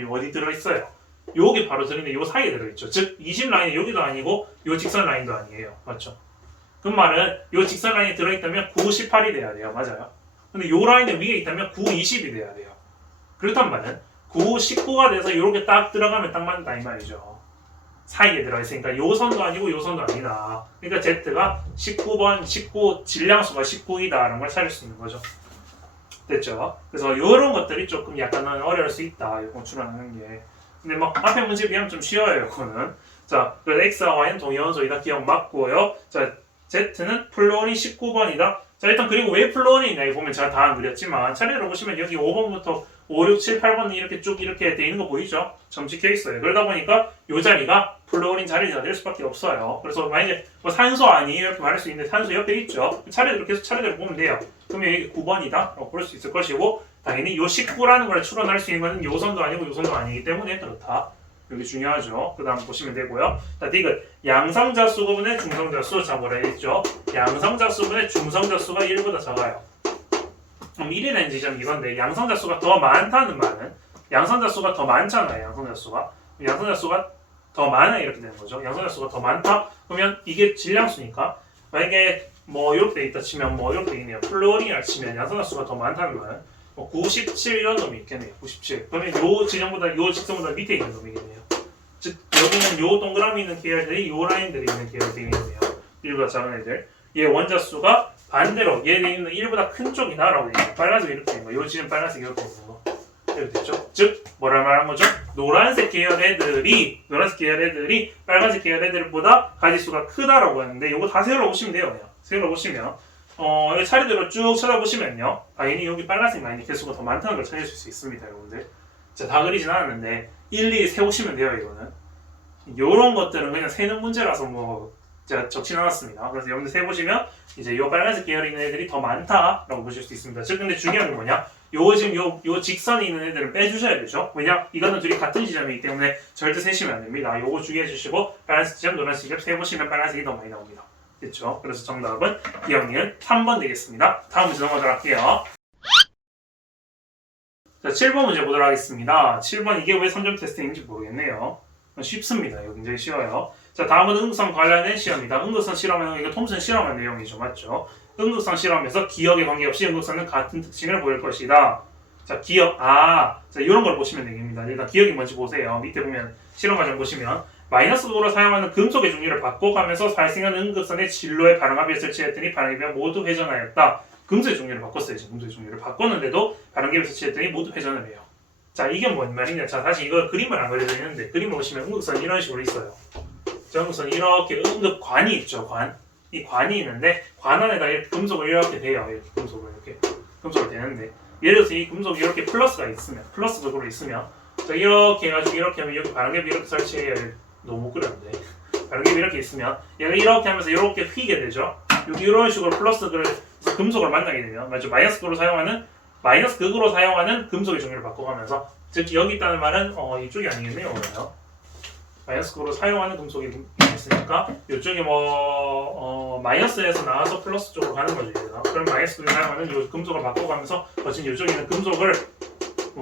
어디 들어있어요? 여기 바로 들어있는데 요 사이에 들어있죠. 즉, 20 라인이 여기도 아니고 요 직선 라인도 아니에요. 맞죠? 그 말은 요 직선 라인이 들어있다면 9, 18이 돼야 돼요. 맞아요? 근데 요 라인이 위에 있다면 9, 20이 돼야 돼요. 그렇단 말은 9, 19가 돼서 이렇게 딱 들어가면 딱 맞는다 이 말이죠. 사이에 들어있으니까 요 선도 아니고 요 선도 아니다. 그러니까 Z가 19번, 19 질량수가 19이다라는 걸 찾을 수 있는 거죠. 됐죠? 그래서 이런 것들이 조금 약간은 어려울 수 있다. 이거 추론하는 게. 근데 막 앞에 문제 비하면 좀 쉬워요. 이거는. 자, 그래서 X와 Y는 동위원소이다. 기억 맞고요. 자, Z는 플로린 19번이다. 자, 일단 그리고 왜 플로린이 있냐 보면 제가 다 안 그렸지만 차례로 보시면 여기 5번부터 5, 6, 7, 8번이 이렇게 쭉 이렇게 돼 있는 거 보이죠? 점 찍혀 있어요. 그러다 보니까 이 자리가 플로린 자리가 될 수밖에 없어요. 그래서 만약에 뭐 산소 아니에요 이렇게 말할 수 있는데 산소 옆에 있죠. 차례대로 계속 차례대로 보면 돼요. 그러면 여기 9번이다. 볼 수 있을 것이고 당연히 요 19라는 걸 추론할 수 있는 것은 요선도 아니고 요선도 아니기 때문에 그렇다. 여기 중요하죠. 그 다음 보시면 되고요. 자, 디귿. 양성자수분의 중성자수. 자, 뭐라 했죠? 양성자수분의 중성자수가 1보다 작아요. 그럼 1이라는 지점이 이건데 양성자수가 더 많다는 말은 양성자수가 더 많잖아요. 양성자수가 더 많아 이렇게 되는 거죠. 양성자수가 더 많다? 그러면 이게 질량수니까 만약에 뭐 이렇게 돼 있다 치면 뭐 이렇게 돼 있네요. 플로린이라 치면 양성자수가 더 많다는 말은 뭐 97 이런 놈이 있겠네요. 97. 그러면 요 지점보다 요 직선보다 밑에 있는 놈이겠네요. 즉 여기는 요 동그라미 있는 계열들이 요 라인들이 있는 계열들이겠네요. 1보다 작은 애들. 얘 원자수가 반대로 얘는 있는 1보다 큰 쪽이다라고 얘기해요. 빨간색 이렇게 되는 거. 요 지점 빨간색 이렇게 되는 거. 이렇게 됐죠? 즉 뭐라 말한 거죠? 노란색 계열 애들이 빨간색 계열 애들보다 가지수가 크다라고 했는데 요거 다 세울러 보시면 돼요. 그냥 세울러 보시면 여기 차례대로 쭉 찾아보시면요. 당연히 여기 빨간색 라인이 개수가 더 많다는 걸 찾으실 수 있습니다, 여러분들. 자, 다 그리진 않았는데 일일이 세우시면 돼요, 이거는. 요런 것들은 그냥 세는 문제라서 뭐 제가 적진 않았습니다. 그래서 여러분들 세보시면 이제 요 빨간색 계열이 있는 애들이 더 많다라고 보실 수 있습니다. 즉 근데 중요한 게 뭐냐? 지금 요 직선이 있는 애들은 빼주셔야 되죠. 왜냐? 이거는 둘이 같은 지점이기 때문에 절대 세시면 안 됩니다. 요거 주의해 주시고 빨간색 지점, 노란색 지점 세보시면 빨간색이 더 많이 나옵니다. 됐죠? 그래서 정답은 기억니은 3번 되겠습니다. 다음 문제 넘어가도록 할게요. 자, 7번 문제 보도록 하겠습니다. 7번 이게 왜 3점 테스트인지 모르겠네요. 쉽습니다. 이거 굉장히 쉬워요. 자, 다음은 응급성 관련된 시험이다. 응급성 실험은 이거 톰슨 실험한 내용이죠. 맞죠? 응급성 실험에서 기억에 관계없이 응급성은 같은 특징을 보일 것이다. 자, 기억. 자, 이런 걸 보시면 되겠습니다. 일단 기억이 뭔지 보세요. 밑에 보면 실험 과정 보시면 마이너스 도로 사용하는 금속의 종류를 바꿔가면서 발생한 응급선의 진로에 발응합을 설치했더니 발응계비가 모두 회전하였다. 금속의 종류를 바꿨어요. 지금 금속의 종류를 바꿨는데도 발응계비를 설치했더니 모두 회전을 해요. 자, 이게 뭔 말이냐? 자, 사실 이거 그림을 안 그려져 있는데 그림을 보시면 응급선이 이런 식으로 있어요. 자, 응급선이 이렇게 응급관이 있죠. 이 관이 있는데 관 안에다 이렇게 금속을 이렇게 대요. 이렇게 금속을 대는데 예를 들어서 이 금속이 이렇게 플러스가 있으면 플러스 극으로 있으면 자, 이렇게 해가지고 이렇게 하면 여기 발응계비 이렇게 설치해요. 너무 못 그렸는데 발응계비 이렇게 있으면 얘가 이렇게 하면서 이렇게 휘게 되죠. 여기 이런 식으로 플러스를 금속을 만나게 되면 맞죠? 마이너스 극으로 사용하는 금속의 종류를 바꿔가면서 즉 여기 있다는 말은 이쪽이 아니겠네요. 그러면 마이너스 극으로 사용하는 금속이 있으니까 이쪽이 마이너스에서 나와서 플러스 쪽으로 가는 거죠. 그럼 마이너스 극을 사용하는 이 금속을 바꿔가면서 거친 이쪽에 있는 금속을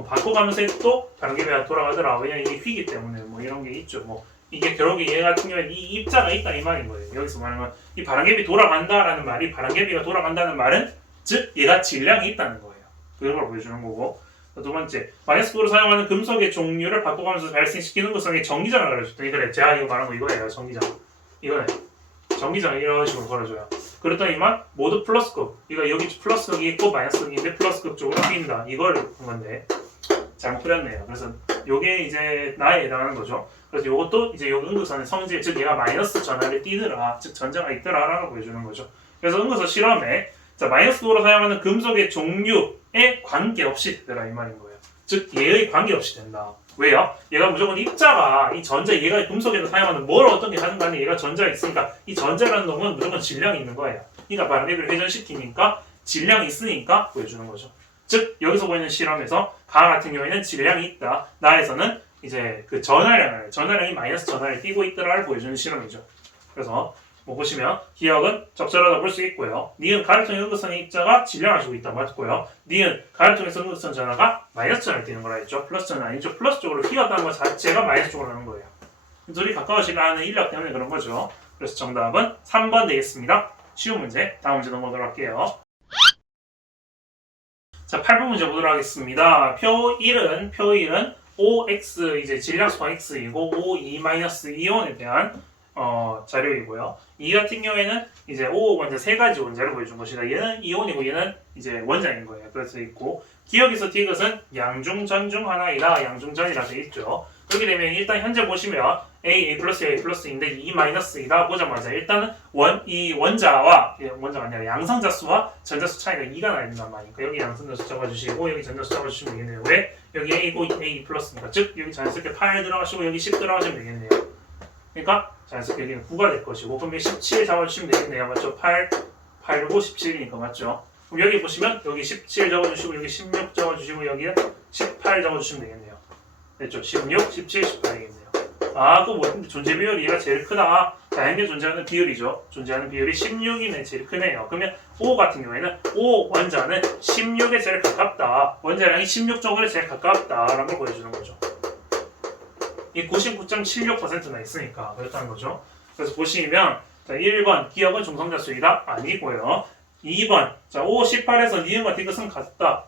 바꿔가면서 또 발응계비가 돌아가더라. 왜냐면 이게 휘기 때문에 이런 게 있죠. 이게 결국에 얘 같은 경우에 이 입자가 있다 이 말인 거예요. 여기서 말하면 이 발응계비 돌아간다라는 말이 발응계비가 돌아간다는 말은 즉 얘가 질량이 있다는 거예요. 그런 걸 보여주는 거고. 두 번째, 마이너스 극으로 사용하는 금속의 종류를 바꿔가면서 발생시키는 것성의 전기장을 가르쳤더니 그래, 제가 이거 말한 거 이거예요. 전기장. 이거네. 전기장을 이런 식으로 걸어줘요. 그랬더니만 모두 플러스극. 이거 여기 플러스극이 있고 마이너스극인데 플러스극 쪽으로 뛴다. 이걸 한 건데 잘못 그렸네요. 그래서 요게 이제 나에 해당하는 거죠. 그래서 요것도 이제 요 응급선의 성질, 즉 얘가 마이너스 전압에 뛰더라, 즉 전자가 있더라라고 보여주는 거죠. 그래서 응급선 실험에 자, 마이너스 극으로 사용하는 금속의 종류에 관계없이 되더라 이 말인 거예요. 즉 얘의 관계없이 된다. 왜요? 얘가 무조건 입자가 이 전자, 얘가 금속에서 사용하는 뭘 어떤 게 하는 간에 얘가 전자가 있으니까 이 전자라는 놈은 무조건 질량이 있는 거예요. 그러니까 발응계비를 회전시키니까 질량이 있으니까 보여주는 거죠. 즉 여기서 보이는 실험에서 가 같은 경우에는 질량이 있다. 나에서는 이제 그 전하량이 마이너스 전하를 띄고 있더라를 보여주는 실험이죠. 그래서 뭐 보시면 기억은 적절하다 볼 수 있고요. 니은 가를 통해 음극선의 입자가 질량을 주고 있다 맞고요. 니은 가를 통해서 음극선 전하가 마이너스 전하를 띄는 거라 했죠. 플러스 전하 아니죠. 플러스 쪽으로 휘었다는 것 자체가 마이너스 쪽으로 가는 거예요. 둘이 가까워지라는 인력 때문에 그런 거죠. 그래서 정답은 3번 되겠습니다. 쉬운 문제, 다음 문제 넘어가도록 할게요. 자, 8번 문제 보도록 하겠습니다. 표 1은 OX 이제 질량수가 X이고 O2-이온에 대한 자료이고요. 이 같은 경우에는 이제 O 원자 세 가지 원자를 보여준 것이다. 얘는 이온이고 얘는 이제 원자인 거예요. 그래서 있고 기억에서 디귿은 양중 전 중 하나이다. 양중전이라 되어 있죠. 그렇게 되면 일단 현재 보시면 A 플러스인데 2-이다 보자마자 일단은 이 원자가 아니라 양성자 수와 전자수 차이가 2가 나야 된단 말이니까 여기 양성자수 잡아주시고 여기 전자수 잡아주시면 되겠네요. 왜? 여기 A고 A 플러스니까 즉 여기 자연스럽게 8 들어가시고 여기 10 들어가시면 되겠네요. 그러니까 자연스럽게 여기는 9가 될 것이고 그럼 17 잡아주시면 되겠네요. 맞죠? 8, 8고 17이니까 맞죠? 그럼 여기 보시면 여기 17 적어주시고 여기 16 적어주시고 여기에 18 적어주시면 되겠네요. 됐죠? 16, 17, 18이겠네요. 아, 그 뭐 존재 비율이 얘가 제일 크다. 다행히 존재하는 비율이죠. 존재하는 비율이 16이네 제일 크네요. 그러면 O 같은 경우에는 O 원자는 16에 제일 가깝다. 원자량이 16 정도에 제일 가깝다라는 걸 보여주는 거죠. 이 99.76%나 있으니까 그렇다는 거죠. 그래서 보시면 자, 1번 기억은 중성자수이다. 아니고요. 2번 자, O18에서 니은과 디귿은 같다.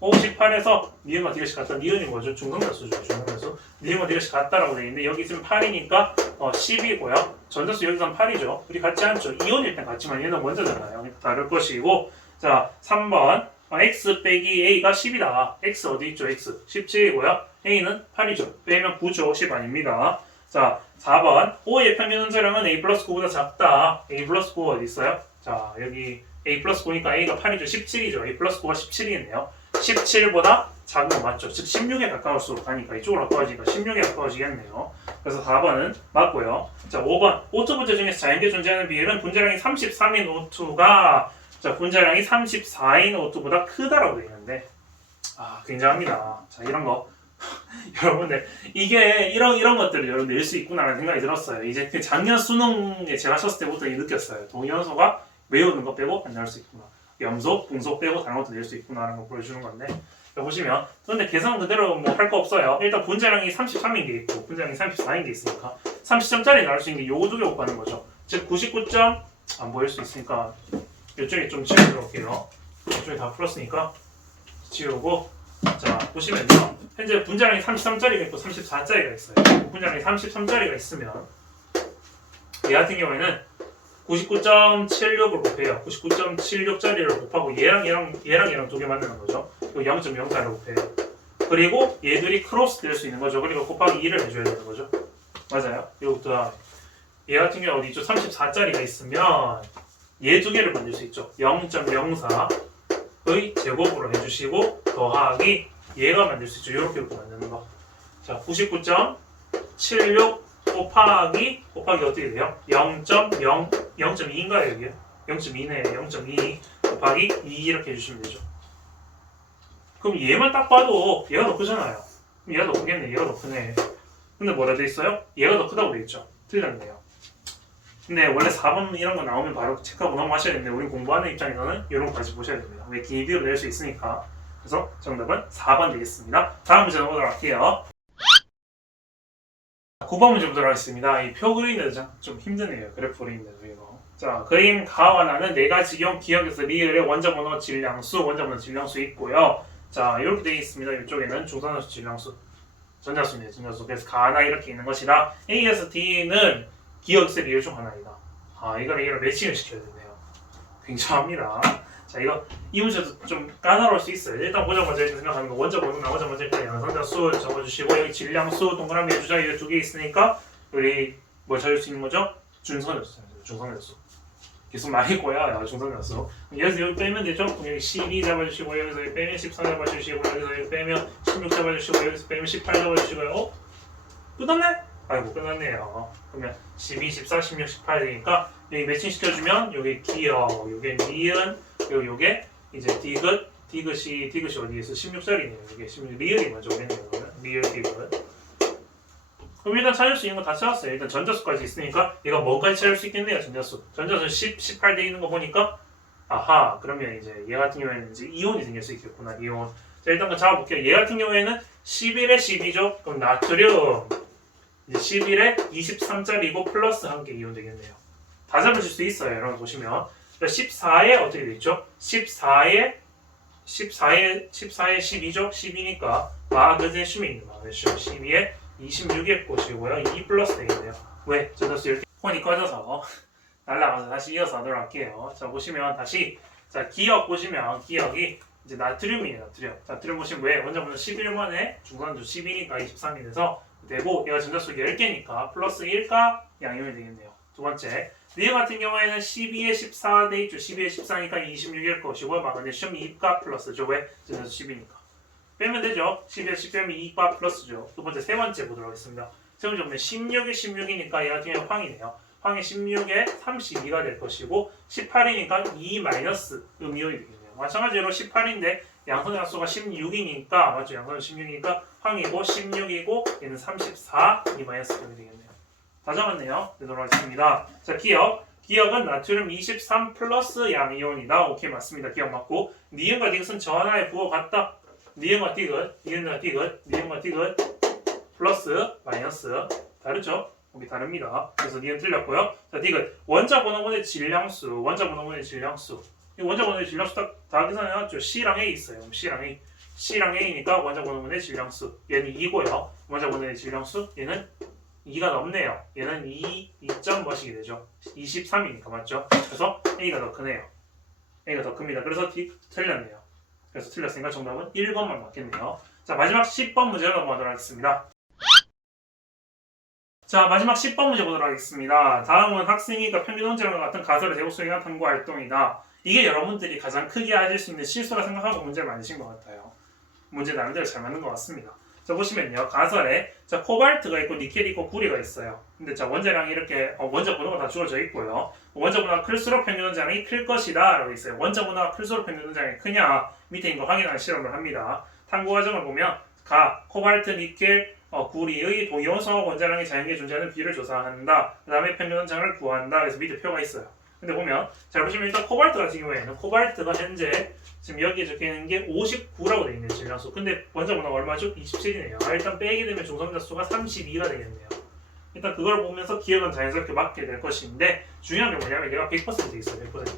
O18에서 니은과 디귿이 같다. 니은이 뭐죠? 중성자수죠. 중성자수. 니은과 디귿이 같다라고 되어 있는데 여기 있으면 8이니까 10이고요. 전자수 여기서는 8이죠. 우리 같지 않죠. 이온일 땐 같지만 얘는 원자잖아요. 다를 것이고 자 3번 X 빼기 A가 10이다. X 어디 있죠? X 17이고요. A는 8이죠. 빼면 9죠. 10 아닙니다. 자 4번 O의 평균 원자량은 A 플러스 9보다 작다. A 플러스 9 어디 있어요? 자 여기 A 플러스 9니까 A가 8이죠. 17이죠. A 플러스 9가 17이겠네요. 17보다 작은 거 맞죠? 즉 16에 가까울수록 가니까 이쪽으로 가까워지니까 16에 가까워지겠네요. 그래서 4번은 맞고요. 자 5번 O2 분자 중에서 자연계 존재하는 비율은 분자량이 33인 O2가 자 분자량이 34인 O2보다 크다라고 되어 있는데 굉장합니다. 자 이런 거 여러분들 이게 이런 것들을 여러분 낼 수 있구나라는 생각이 들었어요. 이제 그 작년 수능에 제가 쳤을 때부터 느꼈어요. 동위원소가 외우는 거 빼고 안 나올 수 있구나. 염소, 분소 빼고 다른 것도 낼 수 있구나라는 걸 보여주는 건데 보시면 그런데 계산 그대로 뭐 할 거 없어요. 일단 분자량이 33인 게 있고 분자량이 34인 게 있으니까 30점짜리 나올 수 있는 게 요거 두 개 곱하는 거죠. 즉 99점 안 보일 수 있으니까 이쪽에 좀 치워 들어올게요. 이쪽에 다 풀었으니까 지우고 자 보시면요. 현재 분자량이 33짜리가 있고 34짜리가 있어요. 분자량이 33짜리가 있으면 얘 같은 경우에는 99.76을 곱해요. 99.76짜리를 곱하고 얘랑 두 개 만드는 거죠. 그리고 0.04를 곱해요. 그리고 얘들이 크로스 될 수 있는 거죠. 그리고 곱하기 2를 해줘야 되는 거죠. 맞아요. 이거부터 얘 같은 경우 어디 있죠? 34짜리가 있으면 얘 두 개를 만들 수 있죠. 0.04의 제곱으로 해주시고 더하기 얘가 만들 수 있죠. 이렇게 만드는 거. 자, 99.76 곱하기 어떻게 돼요? 0.2인가요 여기요? 0.2네. 0.2 곱하기 2 이렇게 해주시면 되죠. 그럼 얘만 딱 봐도 얘가 더 크잖아요. 그럼 얘가 더 크겠네. 얘가 더 크네. 근데 뭐라 돼 있어요? 얘가 더 크다고 돼 있죠. 틀렸네요. 근데 원래 4번 이런 거 나오면 바로 체크하고 넘어가셔야 되는데 우리 공부하는 입장에서는 이런 거까지 보셔야 됩니다. 왜 기비로 낼 수 있으니까. 그래서 정답은 4번 되겠습니다. 다음 문제 넘어가도록 할게요. 9번 문제 보도록 하겠습니다. 이 표 그리는데 좀 힘드네요. 그래프 그리는데도 이거. 자, 그림 가와 나는 네 가지형 기억에서 리을의 원자 번호 질량수, 원자 번호 질량수 있고요. 자, 이렇게 되어 있습니다. 이쪽에는 중산화수 질량수, 전자수입니다. 전자수. 그래서 가나 이렇게 있는 것이라 A에서 D는 기억에서 리을 중 하나이다. 이거를 매칭을 시켜야 되네요. 굉장합니다. 자, 이 문제도 좀 까다로울 수 있어요. 일단 보자마자 일단 생각하는 거 원자 번호 나오자마자 일단 양성자수 적어주시고 여기 질량수 동그라미 해주자 이 두 개 있으니까 우리 뭘 찾을 수 있는 거죠? 중성자수. 계속 많이 꼬야 중성자수. 여기서 여기 빼면 되죠? 그럼 여기 12 잡아주시고 여기서 여기 빼면 14 잡아주시고 여기서 여기 빼면 16 잡아주시고 여기서 빼면 18 잡아주시고요. 끝났네? 아이고 끝났네요. 그러면 12, 14, 16, 18 되니까 여기 매칭 시켜주면 여기 기억, 요게 니은, 그리고 요게 이제 디귿, 디귿이 어디 있어? 16짜리네요. 이게 16 리얼이 먼저 오겠네요. 리얼 디귿. 그럼 일단 찾을 수 있는 거 다 찾았어요. 일단 전자수까지 있으니까 얘가 뭐까지 찾을 수 있겠네요. 전자수 10, 18 돼 있는 거 보니까 아하, 그러면 이제 얘 같은 경우에는 이제 이온이 생길 수 있겠구나. 이온. 자, 일단 그 잡아볼게요. 얘 같은 경우에는 11에 12죠. 그럼 나트륨 이제 11에 23짜리고 플러스 한 개 이온 되겠네요. 다 잡으실 수 있어요. 여러분 보시면 14에 어떻게 되죠? 14에 12죠? 12니까 마그네슘이 있는 마그네슘 12에 26의 꽃이고요. 2 플러스 되겠네요. 왜? 전자수 이렇게 폰이 꺼져서 날라가서 다시 이어서 하도록 할게요. 자, 보시면 다시 자 기억 보시면 기억이 이제 나트륨이에요. 나트륨 보시면 왜? 원자번호 11번에 중간주 12니까 23이 돼서 되고 얘가 전자수 10개니까 플러스 1가 양이온이 되겠네요. 두 번째 리얼 같은 경우에는 12에 14 돼 있죠. 12에 14니까 26일 것이고 마그네슘 2가 플러스죠. 왜? 전자수 10이니까. 빼면 되죠. 11에 10 빼면 2가 플러스죠. 두 번째 세 번째 보도록 하겠습니다. 세 번째 보면 16에 16이니까 얘가 뒤에 황이네요. 황이 16에 32가 될 것이고 18이니까 2 마이너스 음이온이 되겠네요. 마찬가지로 18인데 양성자수가 16이니까 맞죠? 양성자 16이니까 황이고 16이고 얘는 34 2 마이너스 음이 되겠네요. 다 잡았네요. 되도록 하겠습니다. 자, 기억은 나트륨 23 플러스 양이온이다. 오케이, 맞습니다. 기억 맞고 니은과 디귿은 저 하나에 부호같다. 니은과 디귿 플러스 마이너스 다르죠? 여기 다릅니다. 그래서 니은 틀렸고요. 자, 디귿 원자 번호분의 질량수 이 원자 번호분의 질량수 다 계산해 놨죠. C랑 A 있어요. C랑 A니까 원자 번호분의 질량수 얘는 2고요. 원자 번호의 질량수 얘는 2가 넘네요. 얘는 2점 뭐시게 되죠? 23이니까 맞죠? 그래서 A가 더 크네요. A가 더 큽니다. 그래서 D 틀렸네요. 그래서 틀렸으니까 정답은 1번만 맞겠네요. 자, 마지막 10번 문제로 넘어가도록 하겠습니다. 자, 마지막 10번 문제 보도록 하겠습니다. 다음은 학생이가 평균 원자량과 같은 가설의 제곱수에 탐구 활동이다. 이게 여러분들이 가장 크게 하실 수 있는 실수라 생각하고 문제를 만드신 것 같아요. 문제 나름대로 잘 맞는 것 같습니다. 자, 보시면요. 가설에 자 코발트가 있고 니켈이 있고 구리가 있어요. 근데 자 원자량이 이렇게 원자 번호가 다 주어져 있고요. 원자 번호가 클수록 평균 원자량이 클 것이다 라고 있어요. 원자 번호가 클수록 평균 원자량이 크냐 밑에 있는 거 확인하는 실험을 합니다. 탐구 과정을 보면 코발트, 니켈, 구리의 동이온성합 원자량이 자연계에 존재하는 비율을 조사한다. 그 다음에 평균 원자량을 구한다. 그래서 밑에 표가 있어요. 근데 보면 잘 보시면 일단 코발트 같은 경우에는 코발트가 현재 지금 여기에 적혀있는 게 59라고 되어 있는 질량수. 근데 원자 번호가 얼마죠? 27이네요. 일단 빼게 되면 중성자 수가 32가 되겠네요. 일단 그걸 보면서 기억은 자연스럽게 맞게 될 것인데 중요한 게 뭐냐면 얘가 100% 있어요. 100%.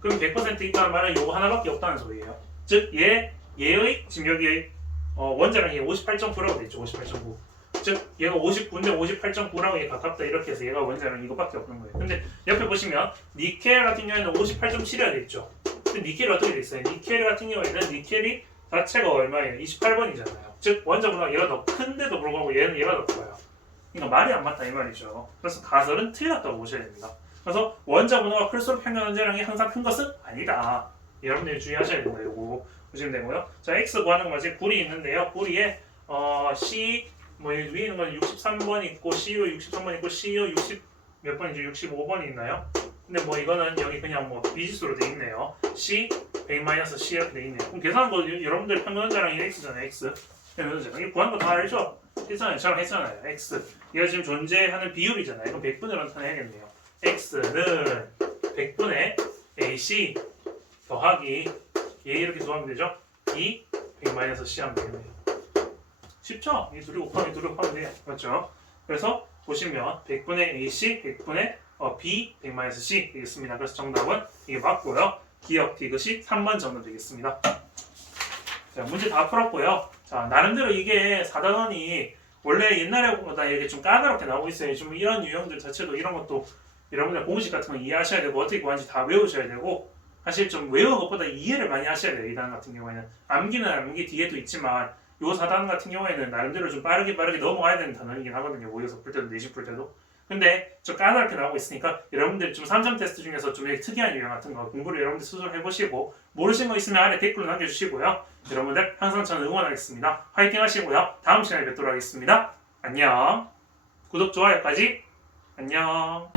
그럼 100% 있다는 말은 요거 하나밖에 없다는 소리예요. 즉 얘의 지금 여기에 원자량이 58.9라고 되어 있죠. 58.9. 즉 얘가 59인데 58.9라고 가깝다 이렇게 해서 얘가 원자량 이거밖에 없는 거예요. 근데 옆에 보시면 니켈 같은 경우에는 58.7이라 되어 있죠. 근데 니켈이 어떻게 되어 있어요? 니켈 같은 경우에는 니켈이 자체가 얼마예요? 28번이잖아요. 즉 원자 번호가 얘가 더 큰데도 불구하고 얘가 더 커요. 그러니까 말이 안 맞다 이 말이죠. 그래서 가설은 틀렸다고 보셔야 됩니다. 그래서 원자 번호가 클수록 평균 원자량이 항상 큰 것은 아니다. 여러분들이 주의하셔야 됩니다. 요거 보시면 되고요. 자, X 구하는 거 맞지? 구리 있는데요. 구리에 C 위에 있는 건 63번 있고 CU 63번 있고 CU 60 몇 번이죠? 65번이 있나요? 근데 이거는 여기 그냥 비지수로 돼 있네요. C 100-C 이렇게 돼 있네요. 그럼 계산한 거 여러분들 평균 원자량이 X잖아요. X. 평균 원자량. 이거 구하는 거 다 알죠? 했잖아요. 저랑 했잖아요. X. 얘가 지금 존재하는 비율이잖아요. 이거 100분으로 나타내야겠네요. X는 100분의 AC 더하기 얘 이렇게 더하면 되죠? 2 100-C 하면 되겠네요. 쉽죠? 이 둘이 곱하면 돼요. 맞죠? 그래서 보시면 100분의 AC, 100분의 B, 100-C 되겠습니다. 그래서 정답은 이게 맞고요. 기억 디귿이 3번 정답 되겠습니다. 자, 문제 다 풀었고요. 자, 나름대로 이게 4단원이 원래 옛날에보다 이렇게 좀 까다롭게 나오고 있어요. 좀 이런 유형들 자체도 이런 것도 여러분들 공식 같은 거 이해하셔야 되고 어떻게 구하는지 다 외우셔야 되고 사실 좀 외우는 것보다 이해를 많이 하셔야 돼요. 이 단원 같은 경우에는 암기는 암기 뒤에도 있지만 요 4단원 같은 경우에는 나름대로 좀 빠르게 넘어가야 되는 단원이긴 하거든요. 모의고사 풀 때도 내신 풀 때도. 근데 좀 까다롭게 나오고 있으니까 여러분들 좀 3점 테스트 중에서 좀 특이한 유형 같은 거 공부를 여러분들 스스로 해보시고 모르신 거 있으면 아래 댓글로 남겨주시고요. 여러분들 항상 저는 응원하겠습니다. 화이팅 하시고요. 다음 시간에 뵙도록 하겠습니다. 안녕. 구독, 좋아요까지. 안녕.